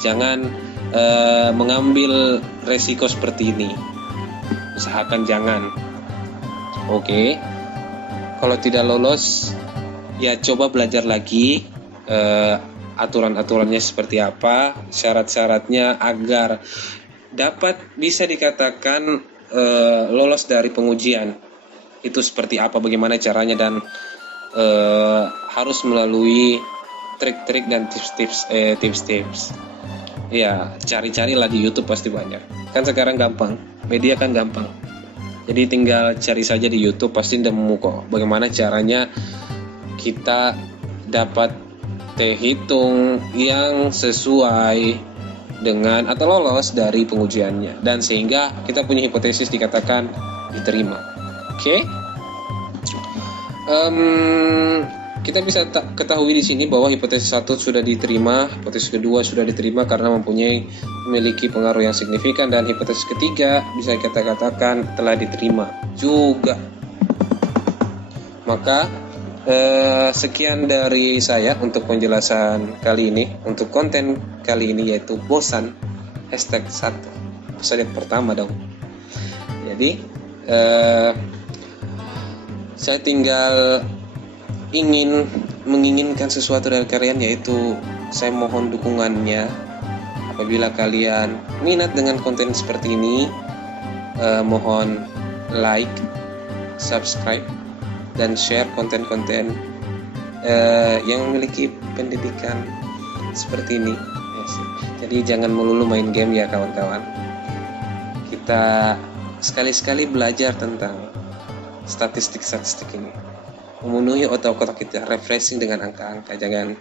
jangan mengambil resiko seperti ini. Usahakan jangan. Oke. Kalau tidak lolos, ya coba belajar lagi. Aturan-aturannya seperti apa, syarat-syaratnya agar dapat bisa dikatakan lolos dari pengujian itu seperti apa, bagaimana caranya, dan harus melalui trik-trik dan tips-tips. Ya cari-carilah di YouTube pasti banyak. Kan sekarang gampang, media kan gampang. Jadi tinggal cari saja di YouTube pasti nemu kok bagaimana caranya kita dapat hitung yang sesuai dengan atau lolos dari pengujiannya, dan sehingga kita punya hipotesis dikatakan diterima. Oke. Kita bisa ketahui di sini bahwa hipotesis 1 sudah diterima, hipotesis kedua sudah diterima karena memiliki pengaruh yang signifikan, dan hipotesis ketiga bisa kita katakan telah diterima juga. Maka sekian dari saya untuk penjelasan kali ini, untuk konten kali ini, yaitu bosan #1 episode pertama dong. Jadi saya tinggal menginginkan sesuatu dari kalian, yaitu saya mohon dukungannya. Apabila kalian minat dengan konten seperti ini, mohon like, subscribe, dan share konten-konten yang memiliki pendidikan seperti ini. Yes. Jadi jangan melulu main game ya kawan-kawan. Kita sekali-sekali belajar tentang statistik ini. Memenuhi otak-otak kita, refreshing dengan angka-angka. Jangan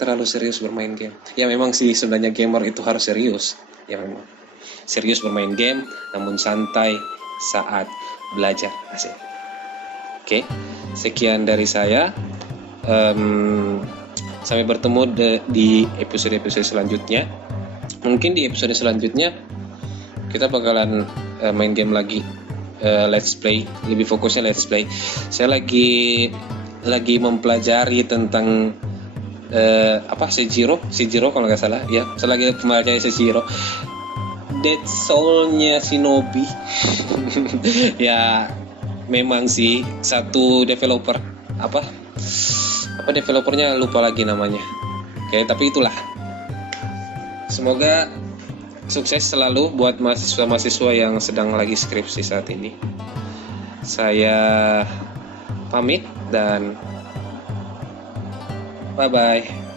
terlalu serius bermain game. Ya memang sih sebenarnya gamer itu harus serius. Ya memang serius bermain game, namun santai saat belajar. Asik. Oke, sekian dari saya. Sampai bertemu di episode-episode selanjutnya. Mungkin di episode selanjutnya kita bakalan main game lagi, let's play, lebih fokusnya let's play. Saya lagi mempelajari tentang Sejiro kalau nggak salah ya. Saya lagi mempelajari Sejiro. Dead Soul-nya Shinobi. Ya memang sih satu developer apa developernya lupa lagi namanya. Oke, tapi itulah. Semoga sukses selalu buat mahasiswa-mahasiswa yang sedang lagi skripsi saat ini. Saya pamit dan bye-bye.